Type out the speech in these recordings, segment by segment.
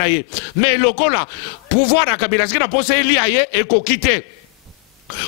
na ye mais lokola pouvoir à Kabila ce qui n'a pas lié et kokite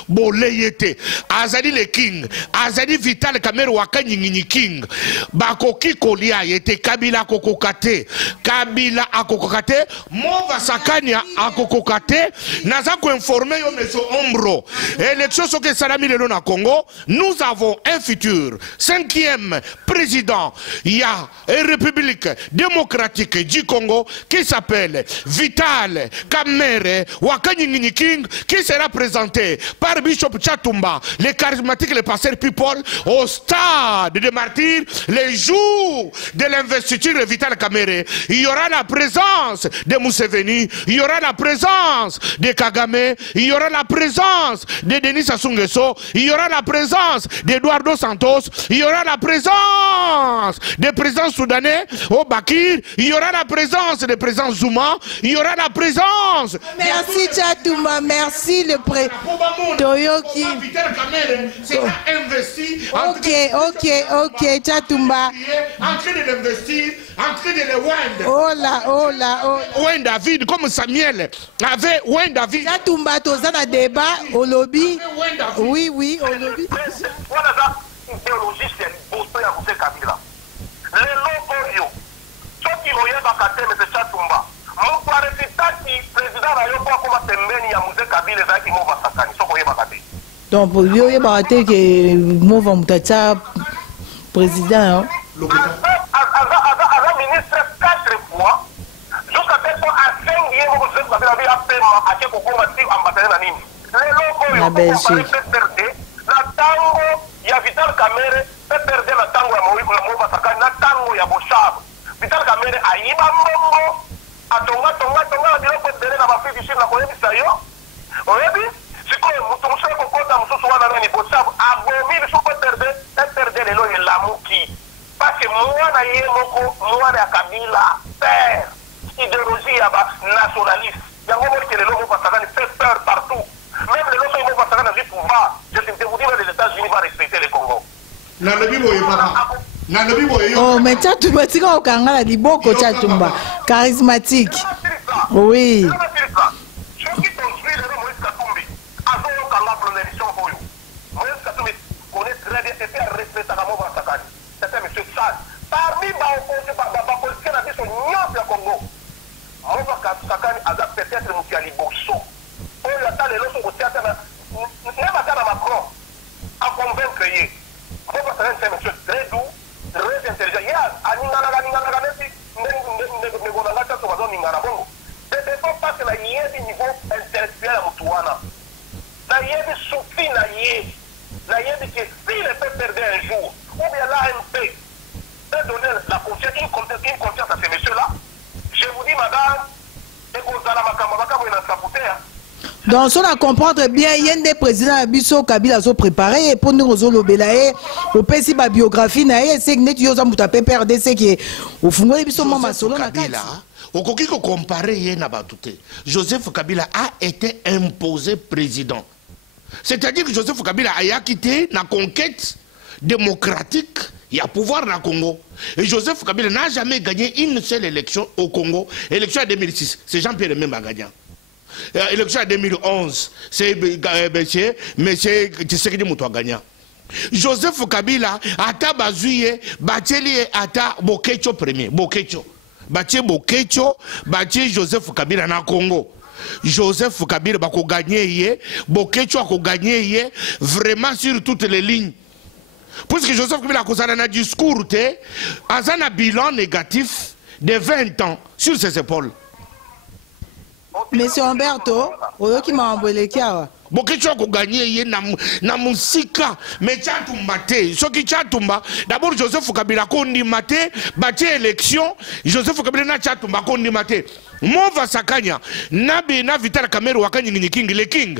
boleyete azali le king azali Vital Kamerhe wakanyingini king bakoki kolia yete Kabila kokokate Kabila akokokate Mova Sakanya akokokate naza ko informer yo monsieur Ombro élection soke salami lelo na Congo nous avons un futur 5e président ya République démocratique du Congo qui s'appelle Vital Kamerhe wakanyingini king qui sera présenté par Bishop Chatumba, les charismatiques, les pasteurs people, au stade de martyrs, les jours de l'investiture de Vital Kamerhe. Il y aura la présence de Museveni, il y aura la présence de Kagame, il y aura la présence de Denis Sassou Nguesso, il y aura la présence d'Eduardo Santos, il y aura la présence des présidents soudanais au Bakir, il y aura la présence des présidents Zouma, il y aura la présence. Merci Chatumba, merci le président. Toyoki. Ok, Chatumba. En train de l'investir, en train de le Wend. Oh là. Wend David, comme Samuel avait Wend David. Chatumba, tozana débat au lobby. Oui, au lobby. Voilà, idéologie, c'est une beauté à Moussé Kabila. Les lots, ceux qui l'ont eu à Katé, M. Chatumba. Mon président Rayopo comme Tembeni ya Moussé Kabila ezaki Mova Sakani soko yeba kate. Donc pour lui yeba kate que Mova Mutacha président Aga ministre 4 fois jusqu'à ce à 5 years Moussé Kabila bi apema ake kokoma ti ambassadeur na nini. La Belgique. Na tango ya Vital Kamerhe perdre na tango ya Mova Sakani na tango ya Boshab. Vital Kamerhe ayiba mbongo atonga biloko ebele na bafili biso na koyebisa yo oyebi sikoyo moto mosusu kokota mosusu wana nani Boshab abomi biso po perde lelo elamuki parce mwana ye moko mwana ya Kabila père idéologie ya banationaliste yango moke lelo Mova Sakani fait peur partout même lelo soki Mova Sakani azwi pouvoir je te vous dis que les États-Unis vont respecter le Congo na lobi boye papa. Oh, mais Chatumba, tu as un liboko Chatumba, charismatique. Oui. Parmi les politiciens qui sont au Congo, Mova Sakani a peut-être un caliboso. On attend les lots au théâtre, même à Macron, à convaincre. Mova Sakani, c'est un monsieur très doux. Très intelligent. Il y a pas que la niveau intellectuel à Moutouana. La souffle na que s'il peut perdre un jour, ou bien l'AMP peut donner la confiance, une confiance à ces messieurs-là. Je vous dis, madame, et vous allez ma donc, si on comprendre bien, il y a des présidents Abisso Kabila sont préparés pour nous résoudre au PC ma biographie c'est que nous avons perdu ce qui est au fond de Abisso Mama Solo Kabila. Au coquille comparé Joseph Kabila a été imposé président. C'est-à-dire que Joseph Kabila a quitté la conquête démocratique. Il y a pouvoir dans le Congo. Et Joseph Kabila n'a jamais gagné une seule élection au Congo. Élection en 2006, c'est Jean-Pierre même a gagné. Élection en 2011, c'est M. Tshisekedi Moutou a gagné. Joseph Kabila, ata bazuye, bateli ata Bokecho premier. Bokecho. Batie Bokecho, batie Joseph Kabila na Congo. Joseph Kabila bako gagné, Bokecho a gagné vraiment sur toutes les lignes. Puisque Joseph Kabila a causé un discours, a un bilan négatif de 20 ans sur ses épaules. Monsieur Humberto, oyo qui m'a envoyé kia. Bokecho a gagné na musika, mais Chatumba te. Ce qui Chatumba, d'abord Joseph Kabila kondi mate, bâti élection, Joseph Kabila na Chatumba kondi mate. Mova Sakanya, nabi na Vital Kamerhe wakani ni king, le king.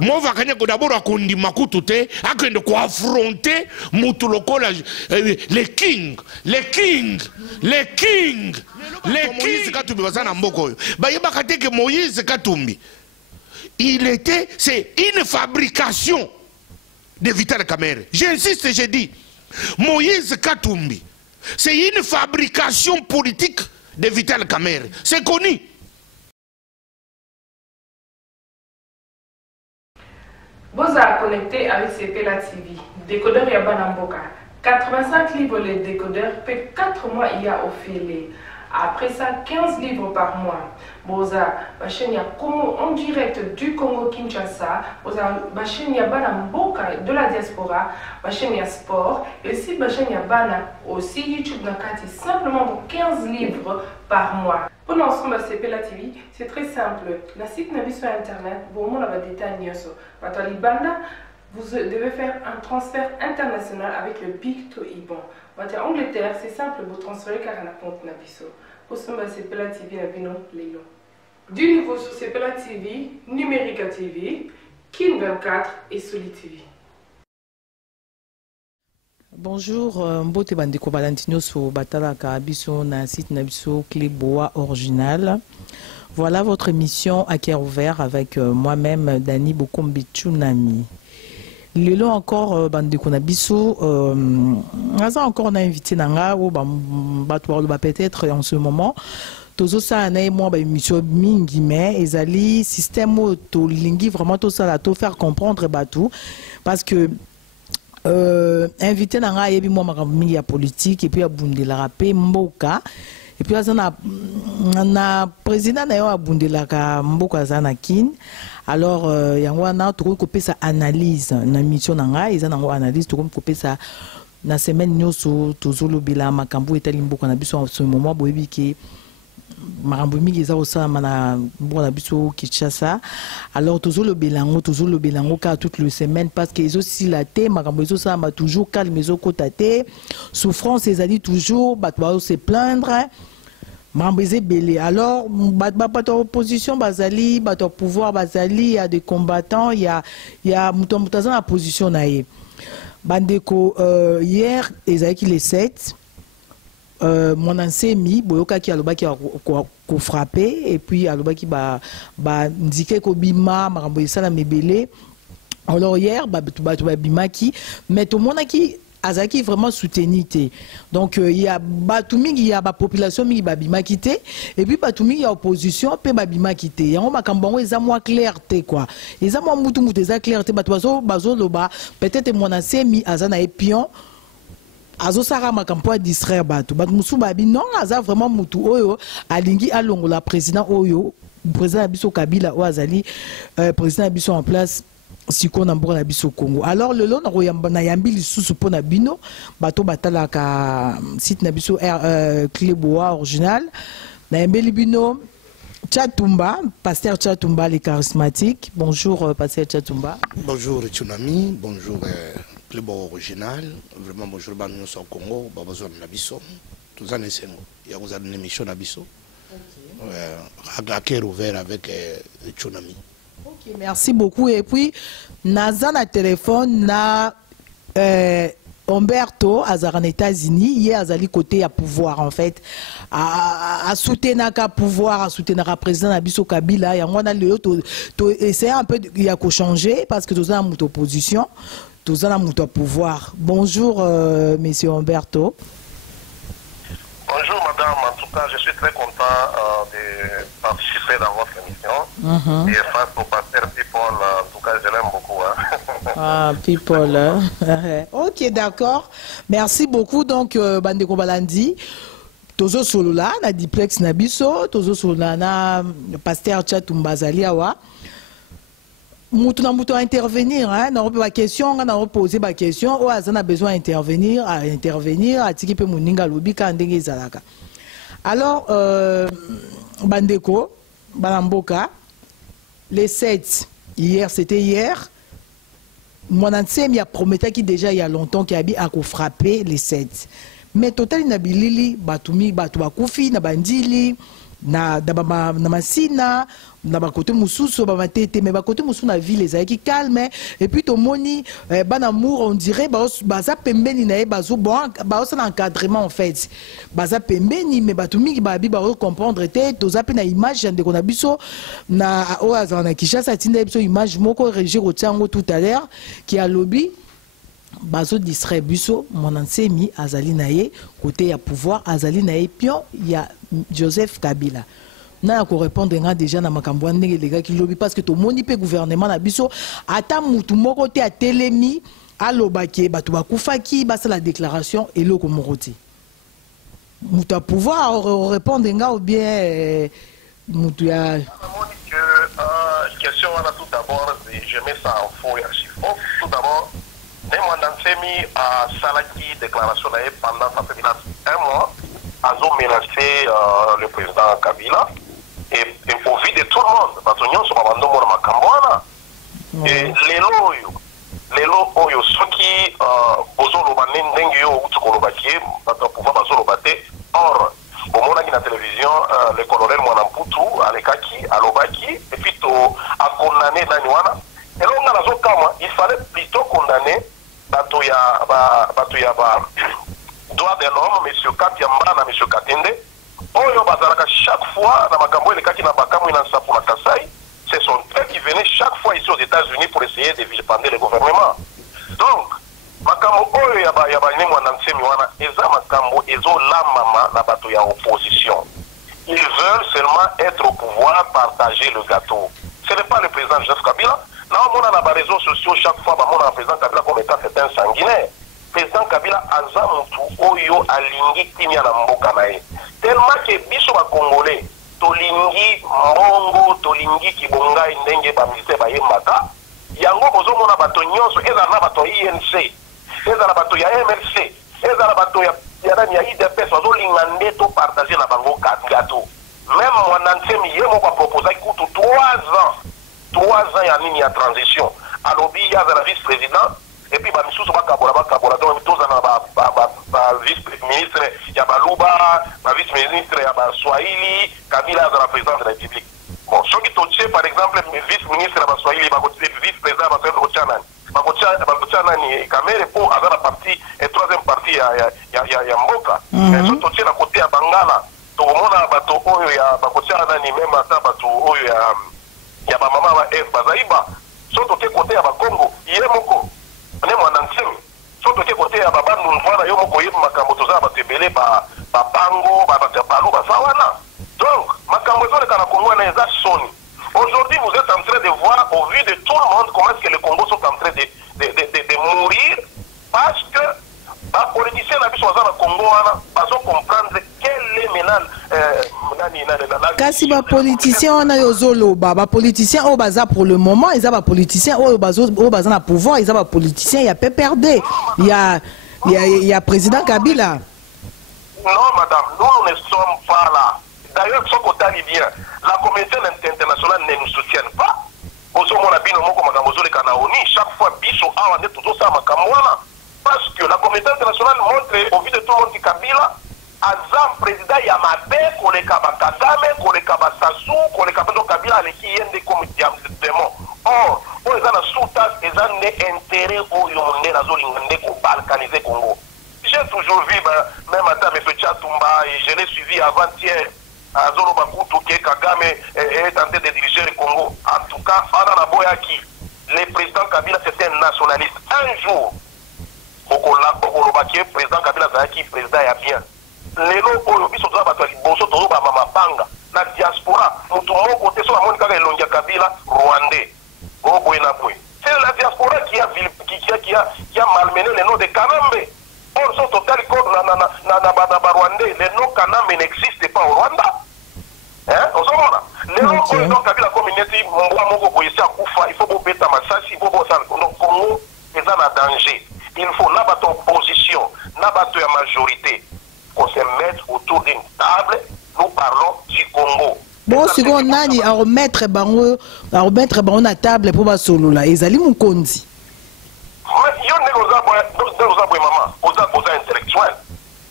Mova Sakanya ko d'abord akondi makutu te, akende ko affronter mutu lokola le king. Moïse Katumbi bazana mboko yo. Ba yeba kate que Moïse Katumbi c'est une fabrication de Vital Kamerhe. J'insiste, je dis, Moïse Katumbi, c'est une fabrication politique de Vital Kamerhe. C'est connu. Vous êtes connecté avec CPLA TV. Décodeur Yabanamboka. 85 livres les décodeurs, peut 4 mois il y a offert. Après ça, 15 livres par mois. Boza, il y a Congo en direct du Congo-Kinshasa. Boza, il y a Banamboka de la diaspora. Il y a sport. Et aussi, il y a Bana aussi YouTube Nakati, simplement pour 15 livres par mois. Pour l'ensemble de CPLA TV, c'est très simple. La site n'a sur Internet, bon, on a des détails. Vous devez faire un transfert international avec le Big to Iban. En Angleterre, c'est simple, vous transférez car on a compte Nabiso. Pour ce moment, CPLA TV, du nouveau sur CPLA TV, Numérica TV, Kin 24 et Soli TV. Bonjour, Mbote Bandeko Valentino sur Batala Karabiso, na site Nabiso Cléboa Original. Voilà votre émission à cœur ouvert avec moi-même, Dani Bokombi Tsunami. Le long encore, Bandeko Nabiso, on a encore invité Nanga, peut-être en ce moment. Tozo ça na moi ba émission mingi mais ezali système to lingi vraiment tout ça là to faire comprendre batou parce que invité nanga yebi moi makambo ya politique et puis abundela rapé mboka et puis na président na yo abundela ka mboka zana kin alors yango na to ko pesa analyse na mission nanga ezana ngo analyse to ko pesa na semaine nyoso tozolo bila makambo etali mboka na biso en ce moment boyebi ke makambo mingi eza osala na mboka na biso Kinshasa alors tozolo belango ka toute le semaine parce que ezosi la te makambo ezosala toujours calme ezokota te souffrance ezali toujours bato bao se plaindre makambo ezebele alors bato opposition bazali bato pouvoir bazali il y a des combattants il y a mutamutaza na position na ye bandeko hier ezalaki les 7 mon ensemi boyoka ki alobaki ko frapper et puis alobaki ba ndike ko bima makambo esala mebele alors hier ba bimaki mais tout monde qui azaki vraiment soutenité donc il y a batumiki il y a ba population mi ba bimaki te et puis batumiki ya opposition pe ba bimaki te yango makambo ngo eza moi clarté quoi eza moi mutu eza clarté bazo loba peut-être mon ensemi azana epion azo sara makampo a distraire bato musu babi non aza vraiment mutu oyo alingi alongo la président oyo président biso Kabila o azali président biso en place siko na mboka na biso Congo alors le long na yambi lisusu pona bino bato batala ka site na biso Cléboa Original na yambeli bino Tchatumba, pasteur Tchatumba les charismatiques. Bonjour pasteur Tchatumba. Bonjour Tsunami, bonjour Cléboa Original. Vraiment bonjour nous au Congo, babazo na biso. Tous en essayons. Il y a une émission na biso. À cœur ouvert avec Tsunami. OK, merci beaucoup et puis naza na téléphone na Humberto Azar en États-Unis, hier azali côté à pouvoir en fait à soutenir ka pouvoir à soutenir le président Abisso Kabila et on a le to essayer un peu il y a qu'à changer parce que tous en muto opposition, tous en muto pouvoir. Bonjour monsieur Humberto. Bonjour madame, en tout cas je suis très content de participer dans votre émission et face au pasteur People, en tout cas je l'aime beaucoup. Ah, People, hein? Ok, d'accord, merci beaucoup. Donc, Bandeko Balandi, Tozo Solola, na diplex Nabiso, Tozo Solola, na pasteur Tchatumba Zaliawa. Moutou na intervenir, hein, on a question, on a posé ma question, on a besoin d'intervenir, à tiki pe muninga lobi ka ndenge zalaka. Alors, Bandeko, Balamboka, les 7, hier, c'était hier, mon ancien a promis qui déjà il y a longtemps qu'il a frappé les 7. Mais total il n'a bilili, batumi, batwa koufi, na bandili, na masina, na bakote mususu ba matete mais bakote mususu na ville les qui calme et puis to moni ban amour on dirait baza pembeni na bazo bon bazo l'encadrement en fait baza pembeni mais batumi babi ba comprendre te to zape na image de kona biso na oaza na Kinshasa tinda biso image moko régir otiango tout à l'heure qui a lobby bazo distrait biso mon ensemi azali naye côté ya pouvoir azali naye pion ya Joseph Kabila. Na ko répondre nga déjà na makambo ndenge les gars qui lobi parce que to moni pe gouvernement na biso ata mutu moko te atelemi alobaki batu bakufaki basa la déclaration et loko moroti. Mutu a pouvoir répondre nga ou bien mutu ya question voilà tout d'abord je mets ça en faux et en chiffre. Tout d'abord Nemandansemi a salaki déclaration pendant ça fait un mois a menacé le président Kabila. Et au vu de tout le monde, parce que nous sommes dans Makambouana. Et les lots, ceux qui ont or, au moment où la télévision, le colonel Mwanamputu, Alekaki, Alobaki, et puis a condamné Nanywana. Et là, on a il fallait plutôt condamner Batoya droit de l'homme, M. Kapiamba, M. Katende. Oyo bazalaka chaque fois na makambo elekaki na bakamu ina sapu na Kasai, ce sont eux qui venaient chaque fois ici aux États-Unis pour essayer de vilipender le gouvernement. Donc makambo oyo ya ba ne mwana nsemi wana eza makambo ezo la mama na bato ya opposition. Ils veulent seulement être au pouvoir, partager le gâteau. Ce n'est pas le président Joseph Kabila. Là on a na réseaux sociaux chaque fois ba mona président Kabila comme étant c'est un sanguinaire. Président Kabila aza mutu oyo alingi timia na mboka na ye. Tellement que biso ba Congolais tolingi mbongo tolingi kibongai ndenge ba militaire ba yembaka yango bozo mona bato nyonso eza na bato INC eza na bato ya MLC eza na bato ya nani ya IDPS bazo linga nde to partager na bango gâteau. Même Mwandansemi yemo ba proposer kutu 3 ans ya nini ya transition alobi ya za vice-président. Et puis, bah, nous donc, tous vice-ministre, il y a Balouba, vice-ministre, il y a Swahili, Kabila, la présidence de la République. Bon, ceux qui touchent, par exemple, vice-ministre, il y a Swahili, vice-président, il Kamere, pour avoir la partie, et troisième partie, il y a Mboka. Mais ceux qui touchent, à côté, à Bangala, tout le monde a bateau, il y a Bakotianani, même à bateau, il y a Maman, Bazaïba. Ceux qui côté, à Congo, il y a Moko. Ne Mwandansemi soto ke kote ya babandu mwana yo moko yeba makambo toza batebele ba bango ba balu ba sawana. Donc makambo zo le kana Congo na eza soni. Aujourd'hui vous êtes en train de voir au vu de tout le monde comment est-ce que les Congos sont en train de mourir parce que ba politiciens na biso za na Congo wana bazo comprendre quel est maintenant kasi ba politicien on a yozolo ba politicien o baza pour le moment ils a ba politicien o baza na pouvoir ils a ba politicien il y a PPRD il y a président Kabila. Non madame, nous ne sommes pas là. D'ailleurs ce côté bien la communauté internationale ne nous soutient pas. Ozo mona bino moko makambo zo le kana oni chaque fois biso awa nde tout ça makambo wana parce que la communauté internationale montre au vu de tout le monde qui Kabila Azam président Yamade, Koleka Bakagame, Koleka Basassou, Koleka Kabila, qui yende comme démon. Or, pour les gens sous-tas, ils ont des intérêts au Yonde, la zone pour balkaniser Congo. J'ai toujours vu, même à M. Tchatumba, et je l'ai suivi avant-hier, à Zolo Bakutu, que Kagame est tenté de diriger le Congo. En tout cas, Fana Boyaki, le président Kabila, c'était un nationaliste. Un jour, le président Kabila, c'est président y a bien. Lelo oyo biso toza bato liboso tozo ba mama panga na diaspora mutu moko te so amoni kaka elongia Kabila rwandais o boy na boy c'est la diaspora qui a malmené le nom de Kanambe. Or son total code na rwandais le nom Kanambe n'existe pas au Rwanda. Hein ozomona lelo oyo donc Kabila communauté mbwa moko boy sa kufa il faut bo beta masasi bo bo sa Congo est en danger. Il faut na bato opposition na bato ya majorité qu'on se mette autour d'une table, nous parlons du Congo. Bon, si on a dit à remettre la table pour la solo là, ils allaient mon condi. Il y a des maman, intellectuels.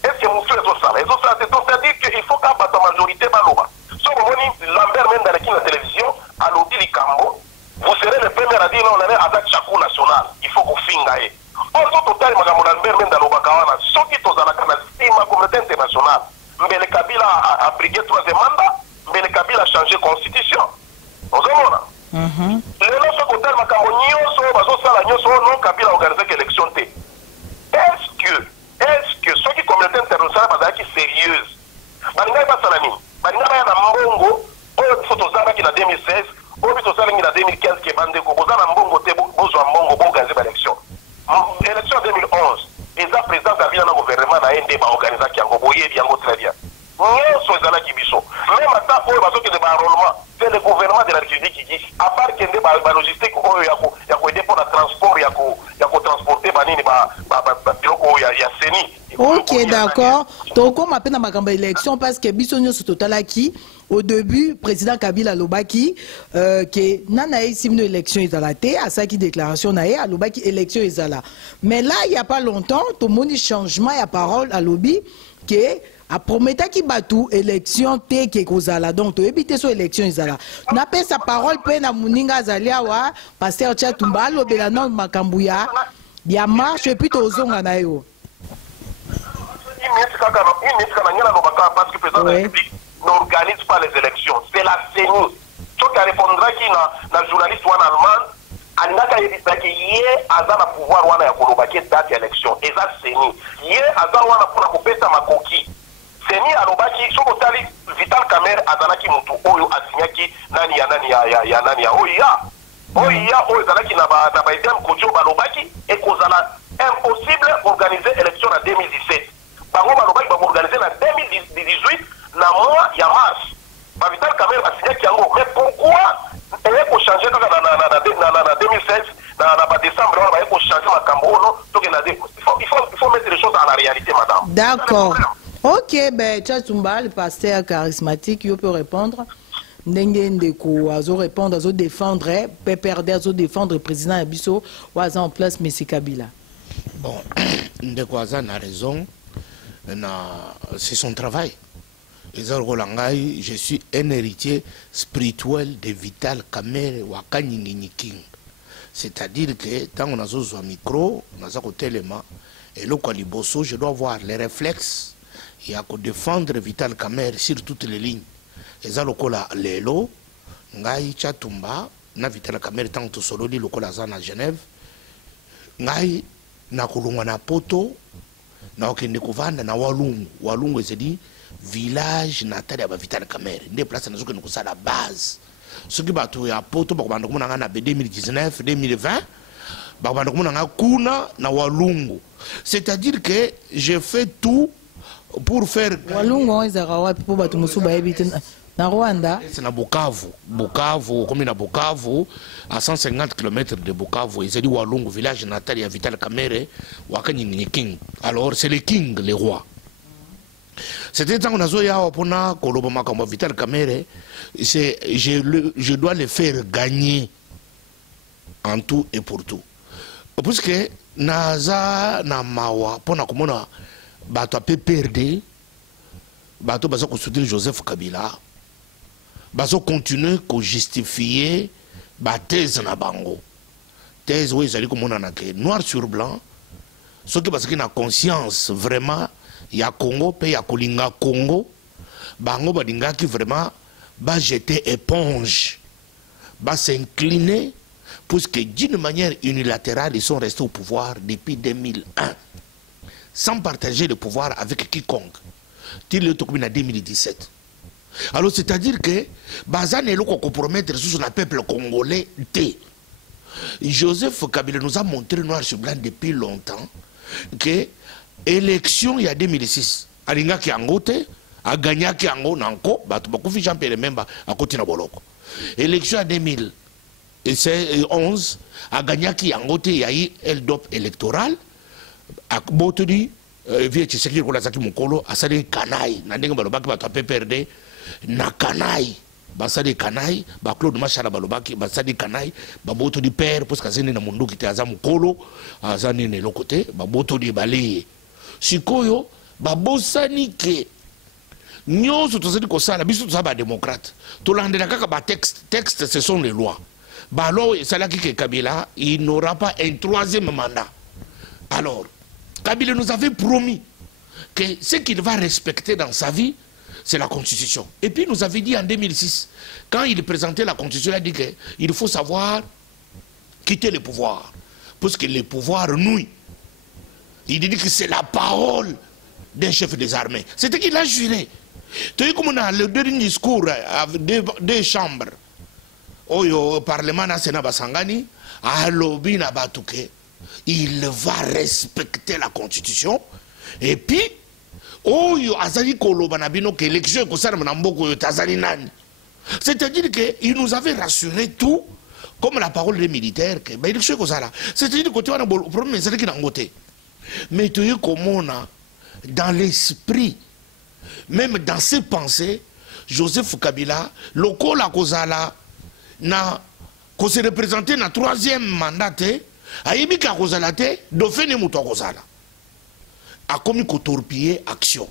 Est-ce que vous faites ça? C'est-à-dire qu'il faut qu'à la majorité baloba. Si vous voyez Lambert même dans la télévision, à l'Audi Cambo, vous serez le premier à dire non, on est avec Chakou national. Il faut qu'on fingaye. Or, total, Mme Lambert même dans l'Obakawana, ceux qui sont dans la communauté internationale, mais le Kabila a brigué 3e mandat, mais le Kabila a changé de constitution. Vous avez vu? Le nom côté Makambo non Kabila a organisé l'élection. Est-ce que ceux qui communauté internationale sont sérieuses? Balinga pas salamine. 2016, au but au na 2015 qui est bandé ko bozana mbongo te bozwa mbongo bogaze ba élection. Élection 2011, et ça président Kabila na gouvernement na ende ba organiser ki yango boye yango très bien. Nyonso ezala ki biso. Même ata oyo bazoke de ba enrôlement, c'est le gouvernement de la République qui dit à part que ba logistique oyo ya ko aider pour le transport ya ko transporter banini ba biloko ya seni. Ok, d'accord. Donc, on m'appelle dans ma élection parce que Bissonio Sototalaki, au début, président Kabila Lobaki, que Nanaï Simno élection est à la thé, à ça qui déclaration naïe, à Lobaki élection est à la. Mais là, il n'y a pas longtemps, tout le monde changement, il y a parole à lobby, que a prometté qui batou élection té qui kozala donc to éviter so élection izala na pe sa parole pe na muninga zalia wa pasteur Tchatumba lobela na makambuya ya marche et puis to zonga na yo. Parce que le président de la République n'organise pas les élections. C'est la CENI. Ce qui répondra qui na journaliste ou en allemand, Anaka yebisa ki ye aza na pouvoir wana ya kolobaki date ya élection. Et ça CENI. Ye aza wana pour kopesa makoki. CENI alobaki soko tali Vital Kamerhe azalaki mutu oyo asinyaki nani ya oya. Oya oyo azalaki na ba Edem Kodjo balobaki et kozala impossible organiser élection en 2017. Bango balobaki ba organiser en 2018 na mois ya mars. Ba Vital Kamerhe asinyaki yango. Mais pourquoi il faut changer dans 2016 dans décembre il faut changer ma cambono il faut mettre les choses dans la réalité madame. D'accord. Ok, ben Tchatumba, le pasteur charismatique, il peut répondre. Ndenge ndeko azo répondre, azo défendre, peut perdre, azo défendre le président Abisso ou azo en place Messi Kabila. Bon, ndeko Azan a raison, c'est son travail. Je suis un héritier spirituel de Vital Kamerhe Wakanyingini King. C'est-à-dire que tant qu'on a un micro, on a un élément, et le Kwaliboso, je dois avoir les réflexes. Il y a que défendre Vital Kamerhe sur toutes les lignes. Et ça, le cola Lelo, Ngai Tchatumba, na Vital Kamerhe tant que solo li le cola Zana à Genève, Ngai na Kulunga na Poto, na Okende Kovanda na Walungu. Walungu c'est dit village natal ya Vital Kamerhe. Des places na zoke nukusa la base. Ce qui va tout ya Poto, bakubanda kumuna na 2019, 2020, bakubanda kumuna kuna na Walungu. C'est-à-dire que je fais tout pour faire Walungu ezara wapi po batu musuba ebite na Rwanda. C'est na Bukavu, comme na Bukavu à 150 km de Bukavu, ils dit Walungu village natal ya Vital Kamerhe Wakanyingini King. Alors c'est le king, le roi. C'était tant qu'on a zoya opona koloba makambo Vital Kamerhe, c'est je dois le faire gagner en tout et pour tout. Parce que naza na mawa pona komona bato peut perdre, bato baso soutenir Joseph Kabila, baso continuer à justifier ba thèse na bango. Thèse où ils allaient comme on en a que noir sur blanc, ce qui parce qu'il a conscience vraiment, il y a Congo, puis il y a Kolinga Congo, bango badinga qui vraiment ba jeter éponge, ba s'incliner, puisque d'une manière unilatérale ils sont restés au pouvoir depuis 2001. Sans partager le pouvoir avec quiconque. Il est en 2017. Alors c'est-à-dire que Bazan est là pour compromettre sur le peuple congolais. Joseph Kabila nous a montré noir sur blanc depuis longtemps que l'élection il y a 2006, Alinga qui a gagné qui a nanko, Batubakufi Jean-Pierre Memba à côté de Boloko. Élection en 2011, a gagné qui a il y a eu LDOP électoral. A botodi vie Tshisekedi ko lazaki mukolo asali kanai na ndenge balobaki bato ape perde na kanai basali kanai ba Claude Machara balobaki basali kanai ba botodi père parce que azeni na munduki te aza mukolo azani ne lokote ba botodi balé sikoyo ba bosani ke nyonso tozali kosala biso toza ba démocrate tolandela kaka ba texte ce sont les lois ba loi esalaki ke Kabila il n'aura pas un troisième mandat. Alors, Kabila nous avait promis que ce qu'il va respecter dans sa vie, c'est la Constitution. Et puis il nous avait dit en 2006, quand il présentait la Constitution, il a dit qu'il faut savoir quitter le pouvoir. Parce que le pouvoir nuit. Il dit que c'est la parole d'un chef des armées. C'était qu'il a juré. Tu vois comme on a le dernier discours avec deux chambres. oyo parlement na sena basangani alobi na batuke il va respecter la constitution et puis oyo azali koloba na bino que élection ekosala na mboko oyo tazali nani. C'est-à-dire que il nous avait rassuré tout comme la parole des militaires que ba élection ekosala. C'est-à-dire que tu as un problème ezali ki na ngote. Mais tu es comme dans l'esprit, même dans ses pensées, Joseph Kabila, lokola kozala na ko se représenter na troisième mandat ayebi ka kozala te dauphin ne muto kozala a komi ko torpiller action.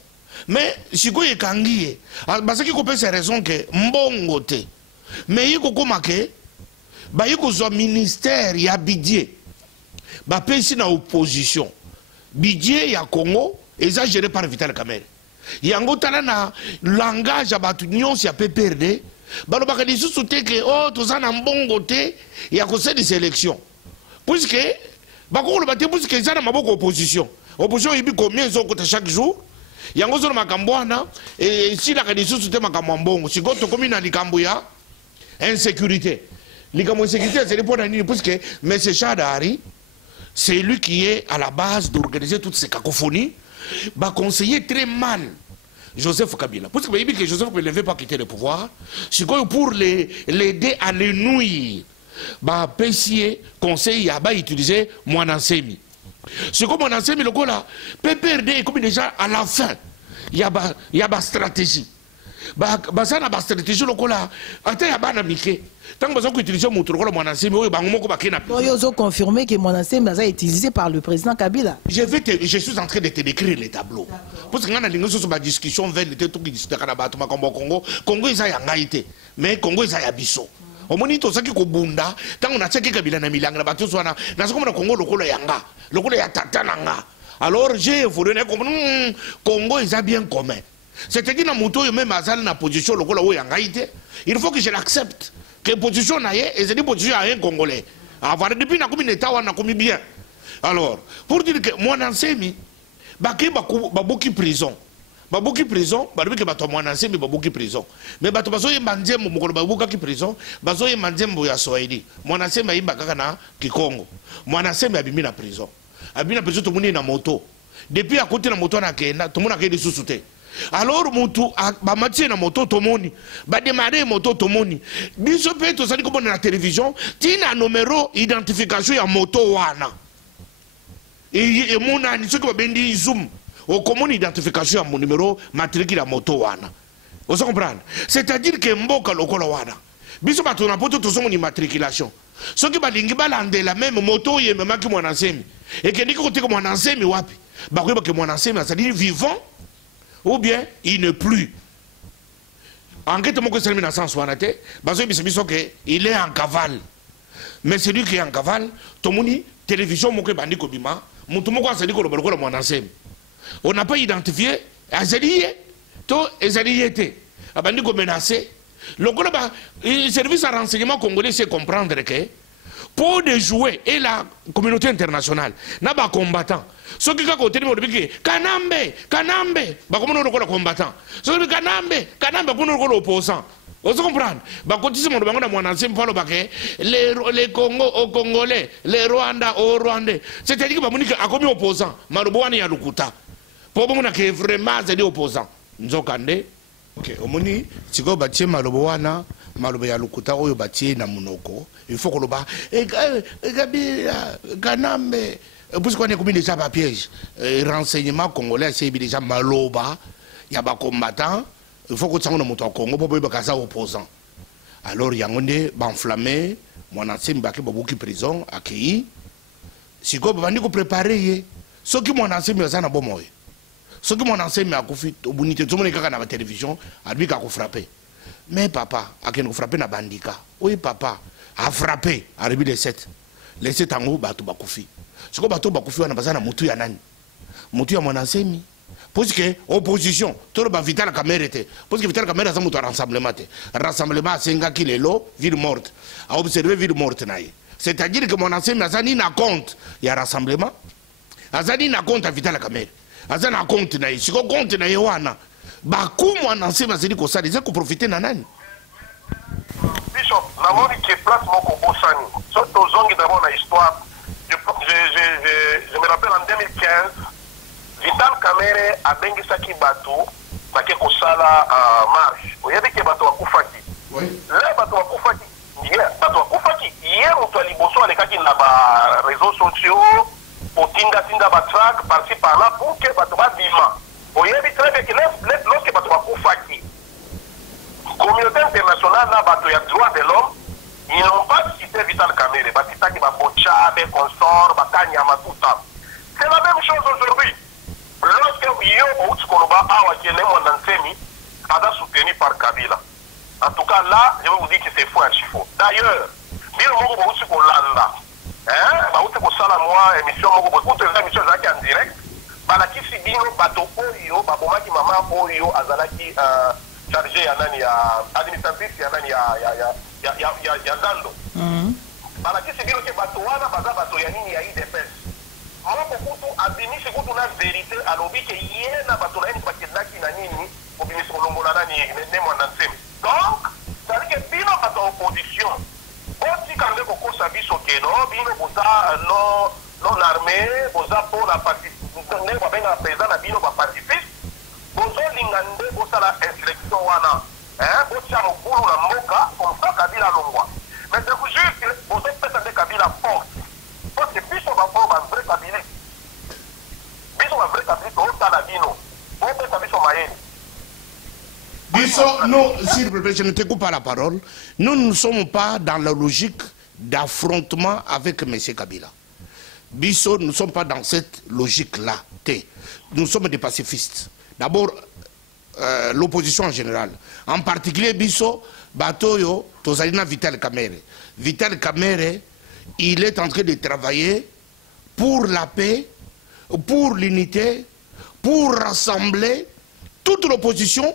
Mais siko yekangi basaki ko pesa raison que mbongo te mais yiko koma ke ba yiko zo ministère ya budget ba pesi na opposition budget ya Congo est géré par Vital Kamerhe. Yango tala na langage abatu nyonsi ya PPRD balobaka lisusu te ke oh toza na mbongo te ya kosala des élections puisque bakolo bate puisque eza na maboko opposition yebi combien ezokota chaque jour yango zolo makambo wana esilaka lisusu te makambo ya mbongo sikoyo tokomi na likambo ya insécurité. Likambo insécurité ezali mpona nini puisque M. Chadari c'est lui qui est à la base d'organiser toutes ces cacophonies. Bah conseiller très mal Joseph Kabila. Parce que Joseph Kabila ne veut pas quitter le pouvoir. C'est pour l'aider à les nouiller. Bah PCA conseil a bah utiliser Mouanansemi. C'est comme Mouanansemi le coup là. PPRD est comme déjà à la fin. Il y a ba stratégie. Bah ça na ba stratégie le coup là. Attends y a ba na Mickey. Tant que vous utilisez mon tour, vous confirmé que Mouanansemi a été utilisé par le président Kabila. Je suis en train de te décrire les tableaux. Parce que nous avons une discussion vers le temps Congo. Congo est à Haïti, mais Congo est à Abisso. Au moment où on a tant on a checké Kabila na milanga na bateau soit na comme Congo lokolo yanga, lokolo ya tatananga. Alors j'ai voulu comprendre Congo est bien commun. C'est-à-dire na moto même azal na position lokolo yanga Haïti. Il faut que je l'accepte. Que position naie et c'est une position à un Congolais. Avoir depuis na comme état wana comme bien. Alors pour dire que Mouanansemi baki baboki prison. Baboki prison, babi que bato Mouanansemi baboki prison. Mais bato bazo yembanzembo mukolo baboki prison, bazo yembanzembo ya Swahili. Mouanansemi ayimba kaka na Kikongo. Mouanansemi abimi na prison. Abimi na prison tout monde na moto. Depuis à côté na moto na kenda, tout monde a kende sous-souté. Alors mutu ba matie na moto tomoni ba démarrer moto tomoni biso pe to sali ko na télévision tina numéro identification ya moto wana et mona ni soki ba bendi zoom o commune identification ya numéro matricule ya moto wana. Vous comprenez? C'est-à-dire que mboka lokola wana biso ba to na poto to somo ni matriculation soki ba lingi ba landela même moto ye mema ki Mouanansemi et que ndiko ko Mouanansemi wapi ba ko ba ke Mouanansemi c'est-à-dire vivant ou bien il ne plus. Enquête mon que c'est 1960 parce que il est en cavale. Mais celui qui est en cavale, tout le monde télévision mon que bandi ko bima, mon tout le monde dit que le Mouanansemi. On n'a pas identifié Azali to Azali était. Bandi ko menacé. Le service de renseignement congolais c'est comprendre que pour de jouer et la communauté internationale n'a pas combattant. Ce qui a côté de Kanambe, bah comment on le combattant. Ce qui Kanambe pour nous opposant. Vous comprenez? Bah quand ils sont dans Mouanansemi parle bah les Congo aux Congolais, les Rwanda aux Rwandais. C'est-à-dire que bah Monique a commis opposant. Marubouani a lukuta. Pour moi que vraiment c'est des opposants. Nzokande. Ok. Omoni siko batie Marubouana. Maloba ya lukuta oyo batie na munoko il faut que le bas Kabila Kanambe parce qu'on est comme déjà par piège renseignement congolais c'est déjà maloba ya ba combattant il faut que ça on monte au Congo pour pas kaza opposant alors yangonde ba enflammé Mouanansemi ba ke bobuki prison accueilli siko bandi ko préparer ce qui Mouanansemi za na bomoy ce qui Mouanansemi a kufi obunité tout le monde kaka na télévision a lui ka ko frapper. Mais papa a frappé na bandika. Oui papa a frappé à Rébi les 7. Les 7 en haut bato bakufi. Ce que bato bakufi wana bazana mutu ya nani? Mutu ya Mouanansemi. Parce que opposition, tout le Vital Kamerhe était. Parce que Vital Kamerhe a mutu rassemblement. Rassemblement senga ki lelo ville morte. A observer ville morte naïe. C'est-à-dire que Mouanansemi azani na compte ya rassemblement. Azani na compte à Vital Kamerhe. Azani na compte naïe. Ce que compte naïe wana. Bakou Mouanansemi azali ko ça, ils ont profité na nani. Biso Bishop, namoni qui est place moko bosani. Surtout aux ongles d'abord la histoire. Je me rappelle en 2015, Vital Kamerhe a bengisaki bato, bake kosala marche. Oyebi ke bato akufaki. Là bato akufaki. Bato akufaki. Hier on soit liboso alekaki na ba réseaux sociaux, otinda tinda ba track par-ci par-là pour que bato ba bima. Oyebi très bien que lorsque bato akufaki. Communauté internationale na bato ya droit de l'homme, ils n'ont pas cité Vital Kamerhe, batitaki ba Bochabe, consort, bakanyama tout ça. C'est la même chose aujourd'hui. Lorsque yo outi koloba awa qui est Nansemi, ada soutenu par Kabila. En tout cas là, je vais vous dire que c'est faux à chifo. D'ailleurs, bino moko ba outi kolanda. Ba outi kosala moi émission moko ba outi émission zaki en direct. Balakisi bino bato oyo babomaki mama oyo azalaki chargé ya nani ya administratif ya nani ya Zando. Balakisi bino ke bato wana baza bato ya nini ya IDPS. Moko kutu abimisi kutu na vérité alobi ke ye na bato na yeni bakendaki na nini obimisi kolongola nani nemwa na nsemi. Donc, c'est-à-dire que bino bato opposition otika nde kokosa biso ke no bino boza non armé boza pour la participation nde babenga président na bino bapacifiste bozolinga nde bosala insurrection wana botia mokulu na mboka comme ça Kabila alongwa. Mais je vous jure que bozopesa nde Kabila force. Parce que biso baporo bavrai Kabila biso bavrai Kabila tootala bino bopesa biso mayeni. Biso, non, s'il vous plaît, je ne te coupe pas la parole. Nous ne sommes pas dans la logique d'affrontement avec M. Kabila. Biso, nous ne sommes pas dans cette logique-là. Nous sommes des pacifistes. D'abord, l'opposition en général. En particulier, Biso, Batoyo, Tozalina Vital Kamerhe. Vital Kamerhe, il est en train de travailler pour la paix, pour l'unité, pour rassembler toute l'opposition